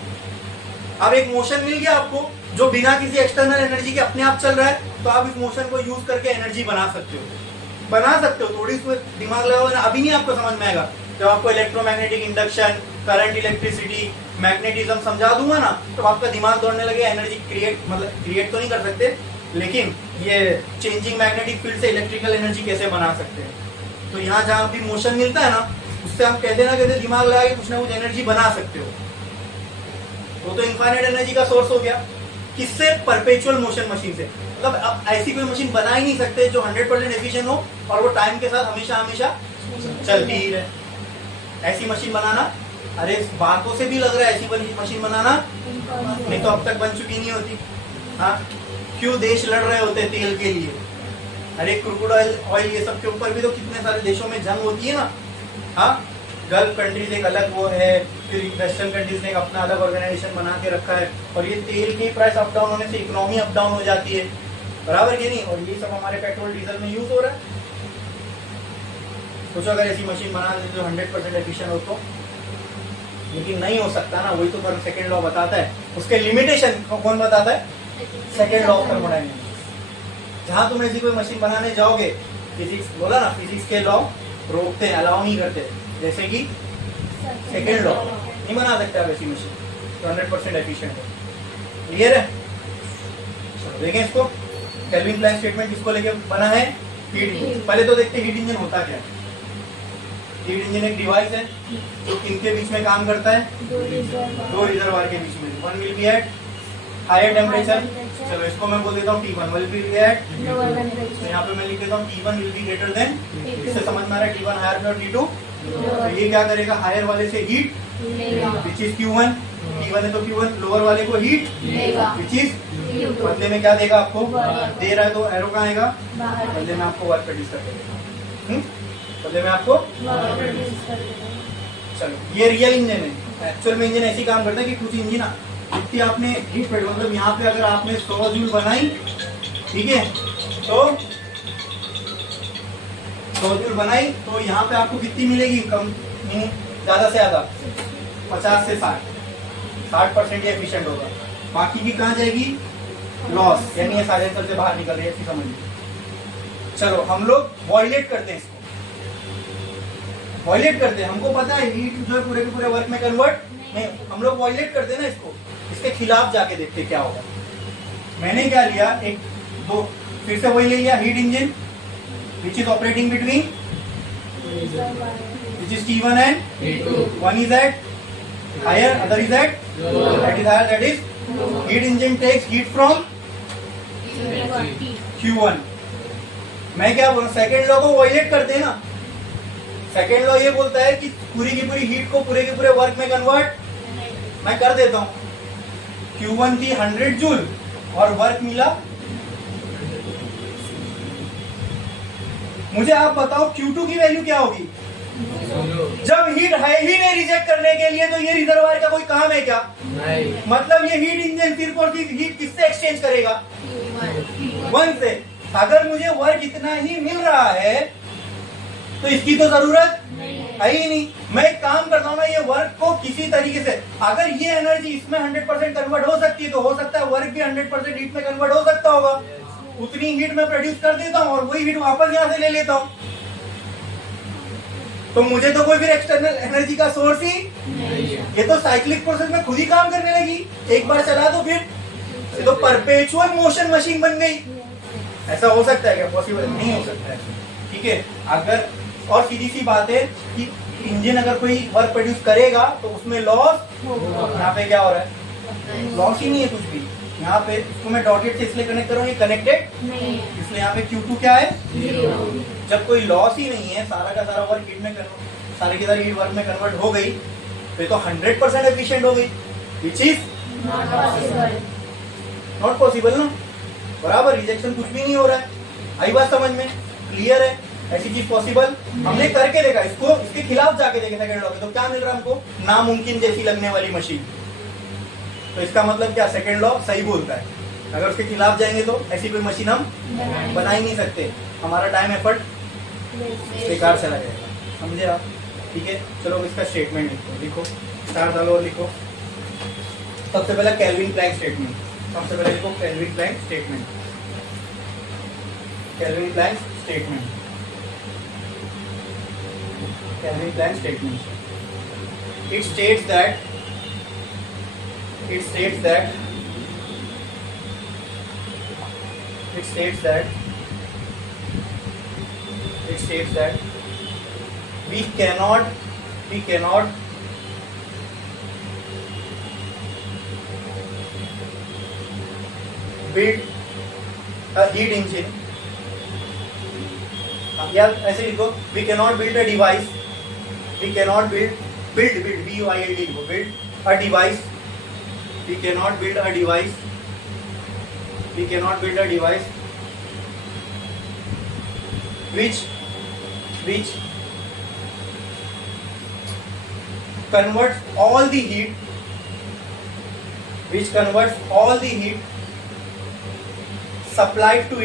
अब एक मोशन मिल गया आपको जो बिना किसी एक्सटर्नल एनर्जी के अपने आप चल रहा है, तो आप इस मोशन को यूज करके एनर्जी बना सकते हो, थोड़ी इसमें दिमाग लगाओ ना, अभी नहीं आपको समझ में आएगा। जब आपको electromagnetic induction, current, electricity, magnetism समझा दूंगा ना, तो आपका दिमाग दौड़ने लगे। एनर्जी क्रिएट तो नहीं कर सकते, लेकिन ये चेंजिंग मैग्नेटिक फील्ड से इलेक्ट्रिकल एनर्जी कैसे बना सकते हैं। तो यहाँ जहाँ भी मोशन मिलता है ना, उससे हम कहते ना कहते दिमाग लगा के कुछ ना कुछ एनर्जी बना सकते हो। वो तो इनफाइनाइट एनर्जी का सोर्स हो गया, किससे? परपेचुअल मोशन मशीन से। मतलब अब ऐसी कोई मशीन बना ही नहीं सकते जो 100% एफिशिएंट हो और वो टाइम के साथ हमेशा हमेशा चलती ही रहे। ऐसी मशीन बनाना, अरे बातों से भी लग रहा है ऐसी मशीन बनाना नहीं तो अब तक बन चुकी नहीं होती। हाँ, क्यों देश लड़ रहे होते तेल के लिए? अरे क्रूड ऑयल ये सब के ऊपर भी तो कितने सारे देशों में जंग होती है ना। हाँ, गल्फ कंट्रीज एक अलग वो है, फिर वेस्टर्न कंट्रीज ने एक अपना अलग ऑर्गेनाइजेशन बना के रखा है, और ये तेल की प्राइस अप डाउन होने से इकोनॉमी अप डाउन हो जाती है, बराबर कि नहीं? और ये सब हमारे पेट्रोल डीजल में यूज हो रहा है। सोचो अगर ऐसी मशीन बना दे जो 100% एफिशिएंट हो तो, लेकिन नहीं हो सकता ना। वही तो पर सेकंड लॉ बताता है, उसके लिमिटेशन कौन बताता है? Second law of thermodynamics. जहां तुम ऐसी कोई मशीन बनाने जाओगे, फिजिक्स बोला ना, फिजिक्स के लॉ रोकते हैं, अलाउ नहीं करते। जैसे कि सेकेंड लॉ, नहीं बना सकते आप ऐसी मशीन तो 100% एफिशिएंट है। क्लियर है? चलो देखें इसको। केल्विन प्लैंक स्टेटमेंट किसको लेके बना है? Heat engine. पहले तो देखते हैं हीट इंजन होता क्या है। हीट इंजन एक डिवाइस है जो किनके बीच में काम करता है? दो रिजर्वायर के बीच में। One will be at higher temperature. चलो इसको मैं बोल देता हूँ T1 विल बी एट, तो यहाँ पे मैं लिख देता हूँ T1 will be greater than. इससे समझ में आ रहा है T1 हायर और T2। तो ये क्या करेगा? हायर वाले से heat which is Q1, T1 है तो Q1, लोअर वाले को हीट विच इज बदले में क्या देगा आपको? वर्क। दे रहा है तो एरो कहाँ आएगा? बाहर बदले में आपको वर्क प्रोड्यूस करके देगा। बदले में आपको वर्क प्रोड्यूस कर देगा। चलो ये रियल इंजन है। एक्चुअल में इंजन ऐसी काम करता है कि कुछ इंजन जितनी आपने हीट पेड मतलब यहाँ पे अगर आपने 100 जूल बनाई, ठीक है, तो 100 जूल बनाई तो यहाँ पे आपको कितनी मिलेगी? कम ज्यादा से ज्यादा 50 से 60% ये एफिशिएंट होगा। बाकी की कहाँ जाएगी? लॉस, यानी ये साइलेंसर से बाहर निकल रही है, ऐसी समझिए। चलो हम लोग वॉयलेट करते हैं इसको, वॉयलेट करते हैं। हमको पता है हीट जो है पूरे के पूरे वर्क में कन्वर्ट नहीं, हम लोग वॉयलेट करते हैं ना इसको, इसके खिलाफ जाके देखते क्या होगा। मैंने क्या लिया, एक दो फिर से वही ले लिया, heat engine which is operating between which is T1 and T2. one is at higher, other is at that is higher, that is heat engine takes heat from Q1। मैं क्या बोलूं, सेकेंड लॉ को violet करते हैं ना। Second law ये बोलता है कि पूरी की पूरी हीट को पूरे के पूरे वर्क में कन्वर्ट मैं कर देता हूं। Q1 थी 100 जूल और वर्क मिला, मुझे आप बताओ Q2 की वैल्यू क्या होगी? जब हीट है ही नहीं रिजेक्ट करने के लिए, तो ये रिजर्वायर का कोई काम है क्या? नहीं। मतलब ये हीट इंजन सिर्फ और सिर्फ हीट किससे एक्सचेंज करेगा? 1 से। अगर मुझे वर्क इतना ही मिल रहा है तो इसकी तो जरूरत है ही नहीं। मैं एक काम करता हूँ ना, ये वर्क को किसी तरीके से, अगर ये एनर्जी इसमें 100% कन्वर्ट हो सकती है तो हो सकता है वर्क भी 100% हीट में कन्वर्ट हो सकता होगा। उतनी हीट में प्रोड्यूस कर देता हूँ और वही हीट वापस यहाँ से ले लेता हूँ, तो मुझे तो कोई फिर एक्सटर्नल एनर्जी का सोर्स ही ये तो साइक्लिक प्रोसेस में खुद ही काम करने लगी। एक बार चला तो फिर ये तो परपेचुअल मोशन मशीन बन गई। ऐसा हो सकता है क्या? पॉसिबल नहीं हो सकता है, ठीक है। अगर और सीधी सी बात है कि इंजन अगर कोई वर्क प्रोड्यूस करेगा तो उसमें लॉस, यहाँ पे क्या हो रहा है? लॉस ही नहीं है कुछ भी। यहाँ पे इसको मैं डॉटेड से इसलिए कनेक्ट कर रहा हूँ, ये कनेक्टेड इसलिए यहाँ पे Q2 क्या है? जब कोई लॉस ही नहीं है, सारा का सारा वर्क हीट में कन्वर्ट, सारे की सारी हीट वर्क में कन्वर्ट हो गई, तो 100% एफिशिएंट हो गई, विच इज नॉट पॉसिबल ना। बराबर, रिजेक्शन कुछ भी नहीं हो रहा है। आई बात समझ में? क्लियर है? ऐसी चीज पॉसिबल हमने करके देखा, इसको इसके खिलाफ जाके देखे सेकंड लॉ के, तो क्या मिल रहा है हमको? नामुमकिन जैसी लगने वाली मशीन। तो इसका मतलब क्या? सेकंड लॉ सही बोलता है। अगर उसके खिलाफ जाएंगे तो ऐसी कोई मशीन हम बना ही नहीं सकते, हमारा टाइम एफर्ट बेकार चला जाएगा। समझे आप? ठीक है, चलो इसका स्टेटमेंट लिखो, 4 साल और लिखो। सबसे पहले केल्विन प्लैंक स्टेटमेंट, सबसे पहले लिखो Kelvin Planck statement. Kelvin Planck statement, Kelvin Planck statement. It states that it states that we cannot build a heat engine, या ऐसे लिखो, we cannot build a device, we cannot build B-U-I-L-D लिखो, build a device, we cannot build a device which converts all the heat supplied to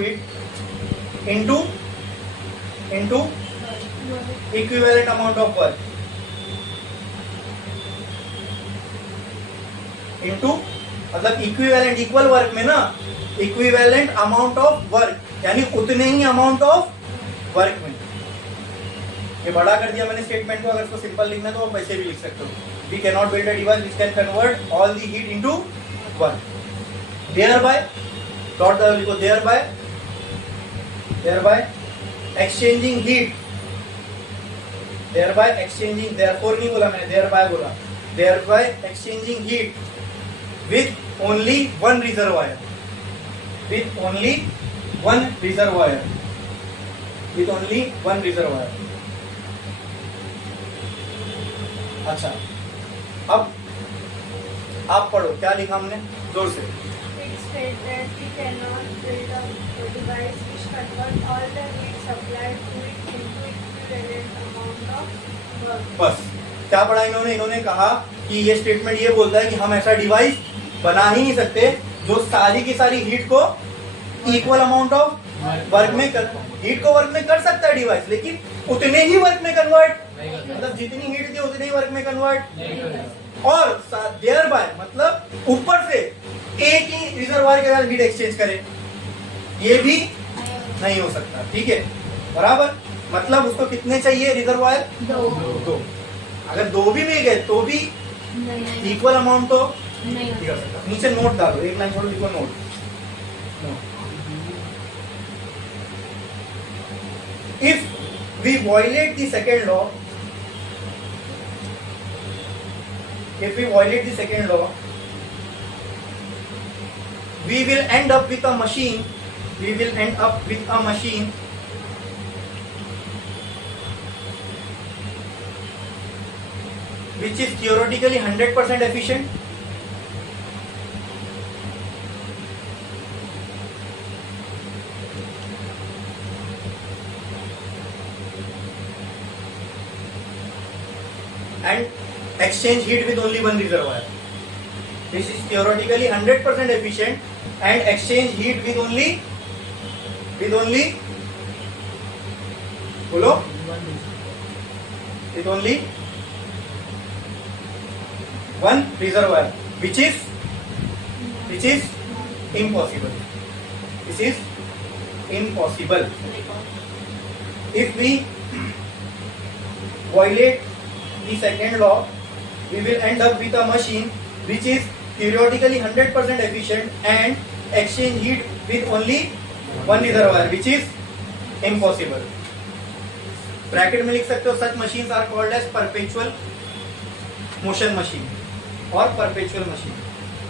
it into equivalent amount of work, into मतलब equivalent, equal work में ना, equivalent amount of work, यानी उतने ही amount of work में। ये बड़ा कर दिया मैंने स्टेटमेंट को, अगर इसको सिंपल लिखना है तो आप वैसे भी लिख सकते हो। We can not build a device which can convert all the heat into work, thereby dot the लिखो, thereby exchanging heat, thereby exchanging, therefore नहीं बोला मैंने, देयरबाय बोला, thereby exchanging heat with only one reservoir, with only one reservoir, with only one reservoir। अच्छा, अब आप पढ़ो क्या लिखा हमने, जोर से। It states that we cannot build a device which converts all the heat supplied to it into equivalent amount of work. बस क्या पढ़ा इन्होंने, इन्होंने कहा कि ये स्टेटमेंट ये बोलता है कि हम ऐसा डिवाइस बना ही नहीं सकते जो सारी की सारी हीट को इक्वल अमाउंट ऑफ वर्क में कर, हीट को वर्क में कर सकता है डिवाइस, लेकिन उतने ही वर्क में कन्वर्ट, मतलब जितनी हीट थी उतने ही वर्क में कन्वर्ट, और देयर बाय मतलब ऊपर से एक ही रिजर्वायर के साथ हीट एक्सचेंज करे, ये भी नहीं हो सकता। ठीक है, बराबर, मतलब उसको कितने चाहिए रिजर्वायर, दो। अगर दो भी मिल गए तो भी इक्वल अमाउंट तो नहीं कर सकता। नीचे नोट डालो, एक लाइन छोड़ो, लिखो note. If we violate the second law, if we violate the second law, we will end up with a machine, we will end up with a machine which is theoretically 100% efficient, and exchange heat with only one reservoir. This is theoretically 100% efficient and exchange heat with only बोलो, with only one reservoir, which is impossible. This is impossible. If we violate the second law, we will end up with a machine which is theoretically 100% efficient and exchange heat with only one reservoir, which is impossible. Bracket में लिख सकते हो such machines are called as perpetual motion machine और perpetual machine.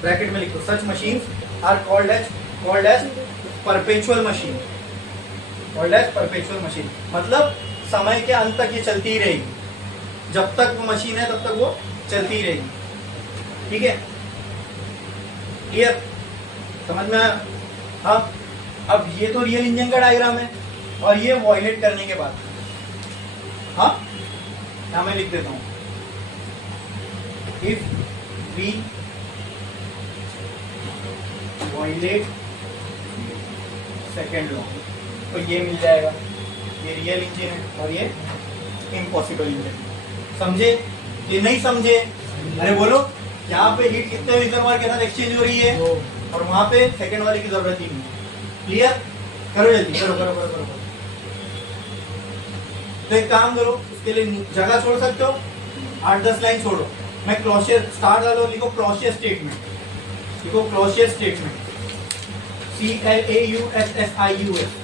Bracket में लिखो such machines are called as perpetual machine, मतलब समय के अंत तक ये चलती ही रहेगी, जब तक वो मशीन है तब तक वो चलती ही रहेगी। ठीक है, क्लियर, समझ में आया? हाँ, अब ये तो रियल इंजन का डायग्राम है और ये वॉयलेट करने के बाद, हाँ यहाँ मैं लिख देता हूँ, if we violate second law, तो ये मिल जाएगा, ये रियल इंजन है और ये इम्पॉसिबल इंजन। समझे कि नहीं समझे? अरे बोलो, यहाँ पे हीट कितने रिजर्वायर के साथ एक्सचेंज हो रही है और वहां पे सेकंड वाले की जरूरत ही नहीं। क्लियर, करो जल्दी, करो। तो एक काम करो, इसके लिए जगह छोड़ सकते हो, 8-10 लाइन छोड़ो। मैं क्लॉशियस स्टार डालो, लिखो Clausius statement, CLAUSSIUS,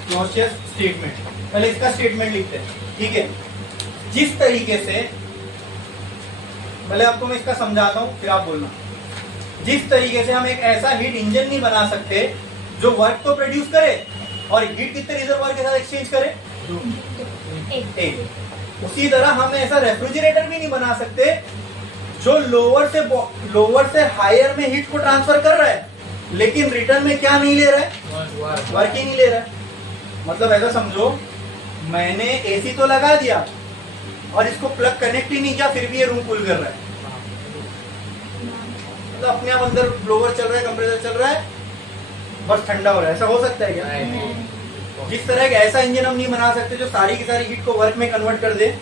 Clausius statement. पहले इसका स्टेटमेंट लिखते हैं, ठीक है? जिस तरीके से, पहले आपको मैं इसका समझाता हूँ फिर आप बोलना। जिस तरीके से हम एक ऐसा हीट इंजन नहीं बना सकते जो वर्क तो प्रोड्यूस करे और हीट कितने रिजर्वायर के साथ एक्सचेंज करे, एक। उसी तरह हम ऐसा रेफ्रिजरेटर भी नहीं बना सकते जो लोअर से हायर में हीट को ट्रांसफर कर रहा है लेकिन रिटर्न में क्या नहीं ले रहा है, वर्क ही नहीं ले रहा है। मतलब ऐसा समझो, मैंने एसी तो लगा दिया और इसको प्लग कनेक्ट ही नहीं किया, फिर भी ये रूम कूल कर रहा है। मतलब अपने आप अंदर ब्लोअर चल रहा है, कंप्रेसर चल रहा है, बस ठंडा हो रहा है। ऐसा हो सकता है क्या? जिस तरह का ऐसा इंजन हम नहीं बना सकते जो सारी की सारी हीट को वर्क में कन्वर्ट कर दे,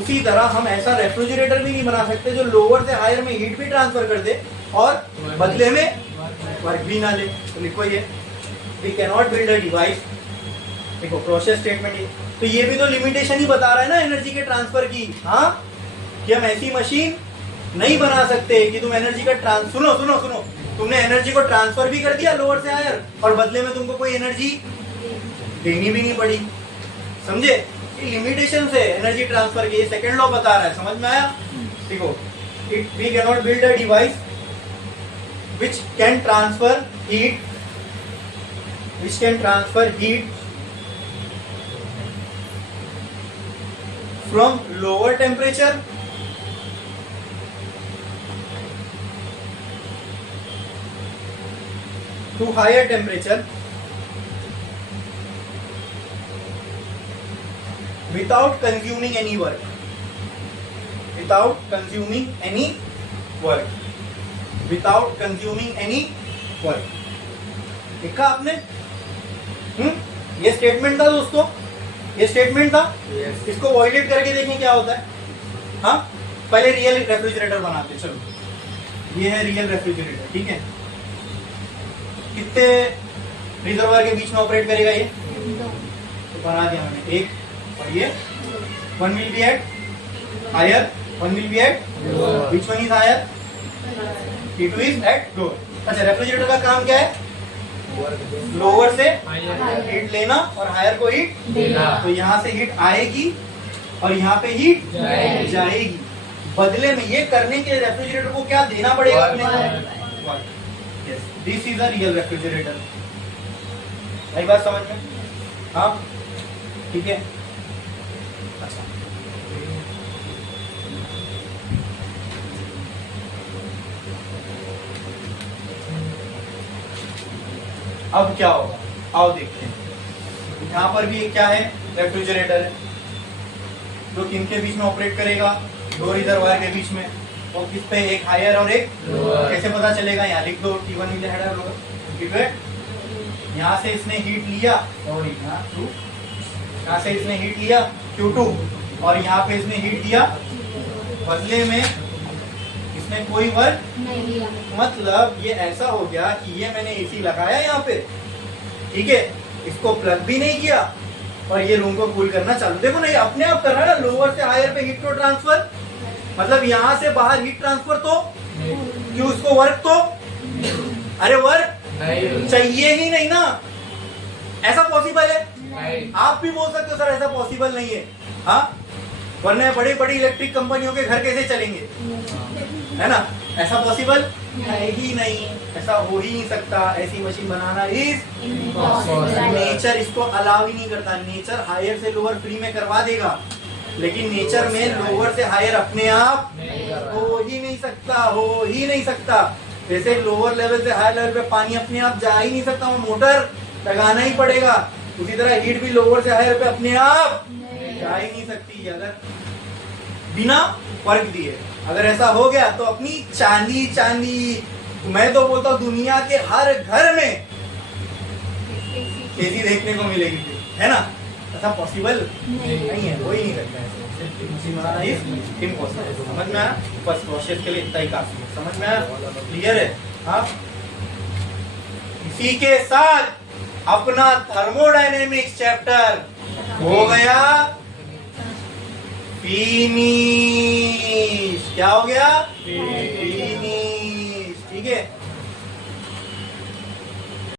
उसी तरह हम ऐसा रेफ्रिजरेटर भी नहीं बना सकते जो लोअर से हायर में हीट भी ट्रांसफर कर दे और बदले में वर्क भी ना ले। तो लिखो ये, we can not build a device, देखो प्रोसेस स्टेटमेंट। तो ये भी तो लिमिटेशन ही बता रहा है ना एनर्जी के ट्रांसफर की, हाँ, कि हम ऐसी मशीन नहीं बना सकते कि तुम एनर्जी का सुनो, तुमने एनर्जी को ट्रांसफर भी कर दिया लोअर से हायर और बदले में तुमको कोई एनर्जी देनी भी नहीं पड़ी। समझे? लिमिटेशन से एनर्जी ट्रांसफर की, ये सेकंड लॉ बता रहा है। समझ में आया? देखो, we can not build a device which can transfer heat from lower temperature to higher temperature without consuming any work, without consuming any work, without consuming any work. देखा आपने? ये स्टेटमेंट था दोस्तों, ये स्टेटमेंट था. Yes. इसको violet करके देखें क्या होता है. हाँ, पहले रियल रेफ्रिजरेटर बनाते. चलो, ये है रियल रेफ्रिजरेटर. ठीक है, कितने रिजर्वायर के बीच में ऑपरेट करेगा ये? तो बना दिया मैंने एक. और ये one will be at higher, one will be at Lower. which one is higher? T2 is at lower. अच्छा, रेफ्रिजरेटर का काम क्या है? लोअर से Higher. हीट लेना और हायर को हीट देना. तो यहाँ से हीट आएगी और यहाँ पे हीट जाएगी. जाएगी. बदले में ये करने के लिए रेफ्रिजरेटर को क्या देना पड़ेगा अपने? Work. Yes, this is a real refrigerator. सही बात समझ में? हाँ, ठीक है. अच्छा, अब क्या होगा? आओ देखते हैं. यहाँ पर भी क्या है? रेफ्रिजरेटर है जो किनके बीच में ऑपरेट करेगा? दो रिजर्वायर के बीच में. और किस पे? एक हायर और एक Lower. कैसे पता चलेगा? यहाँ लिख दो T1 मिल जाएगा. यहाँ से इसने हीट लिया और यहाँ से इसने हीट लिया Q2 और यहाँ पे इसने हीट दिया. बदले में इसने कोई वर्क, मतलब ये ऐसा हो गया कि ये मैंने एसी लगाया यहाँ पे. ठीक है, इसको प्लग भी नहीं किया और ये रूम को कूल करना चालू. देखो नहीं, अपने आप कर रहा है ना. लोअर से हायर पे हीट को ट्रांसफर, मतलब यहाँ से बाहर हीट ट्रांसफर. तो क्यों इसको वर्क? तो अरे वर्क नहीं. चाहिए ही नहीं ना. ऐसा पॉसिबल है? नहीं. आप भी बोल सकते हो सर ऐसा पॉसिबल नहीं है. हाँ, वरना बड़ी बड़ी इलेक्ट्रिक कंपनियों के घर कैसे चलेंगे? है ना? ऐसा पॉसिबल है ही नहीं. ऐसा हो ही नहीं सकता. ऐसी मशीन बनाना इज नेचर इसको अलाउ ही नहीं करता. नेचर हायर से लोअर फ्री में करवा देगा, लेकिन नेचर में लोअर से हायर अपने आप नहीं कर रहा. हो ही नहीं सकता. हो ही नहीं सकता. जैसे लोअर लेवल से हायर लेवल पे पानी अपने आप जा ही नहीं सकता, वो मोटर लगाना ही पड़ेगा. उसी तरह हीट भी लोअर से हायर पे अपने आप जा ही नहीं सकती अगर बिना वर्क दिए. अगर ऐसा हो गया तो अपनी चांदी चांदी, मैं तो बोलता हूँ दुनिया के हर घर में एसी देखने को मिलेगी. है ना? ऐसा पॉसिबल नहीं है, हो ही नहीं सकता है. Machine banana is impossible. समझ में आया? बस प्रोसेस के लिए इतना ही काफी है. समझ में आया? क्लियर है? हाँ, इसी के साथ अपना थर्मोडायनेमिक्स चैप्टर हो गया फिनिश. क्या हो गया?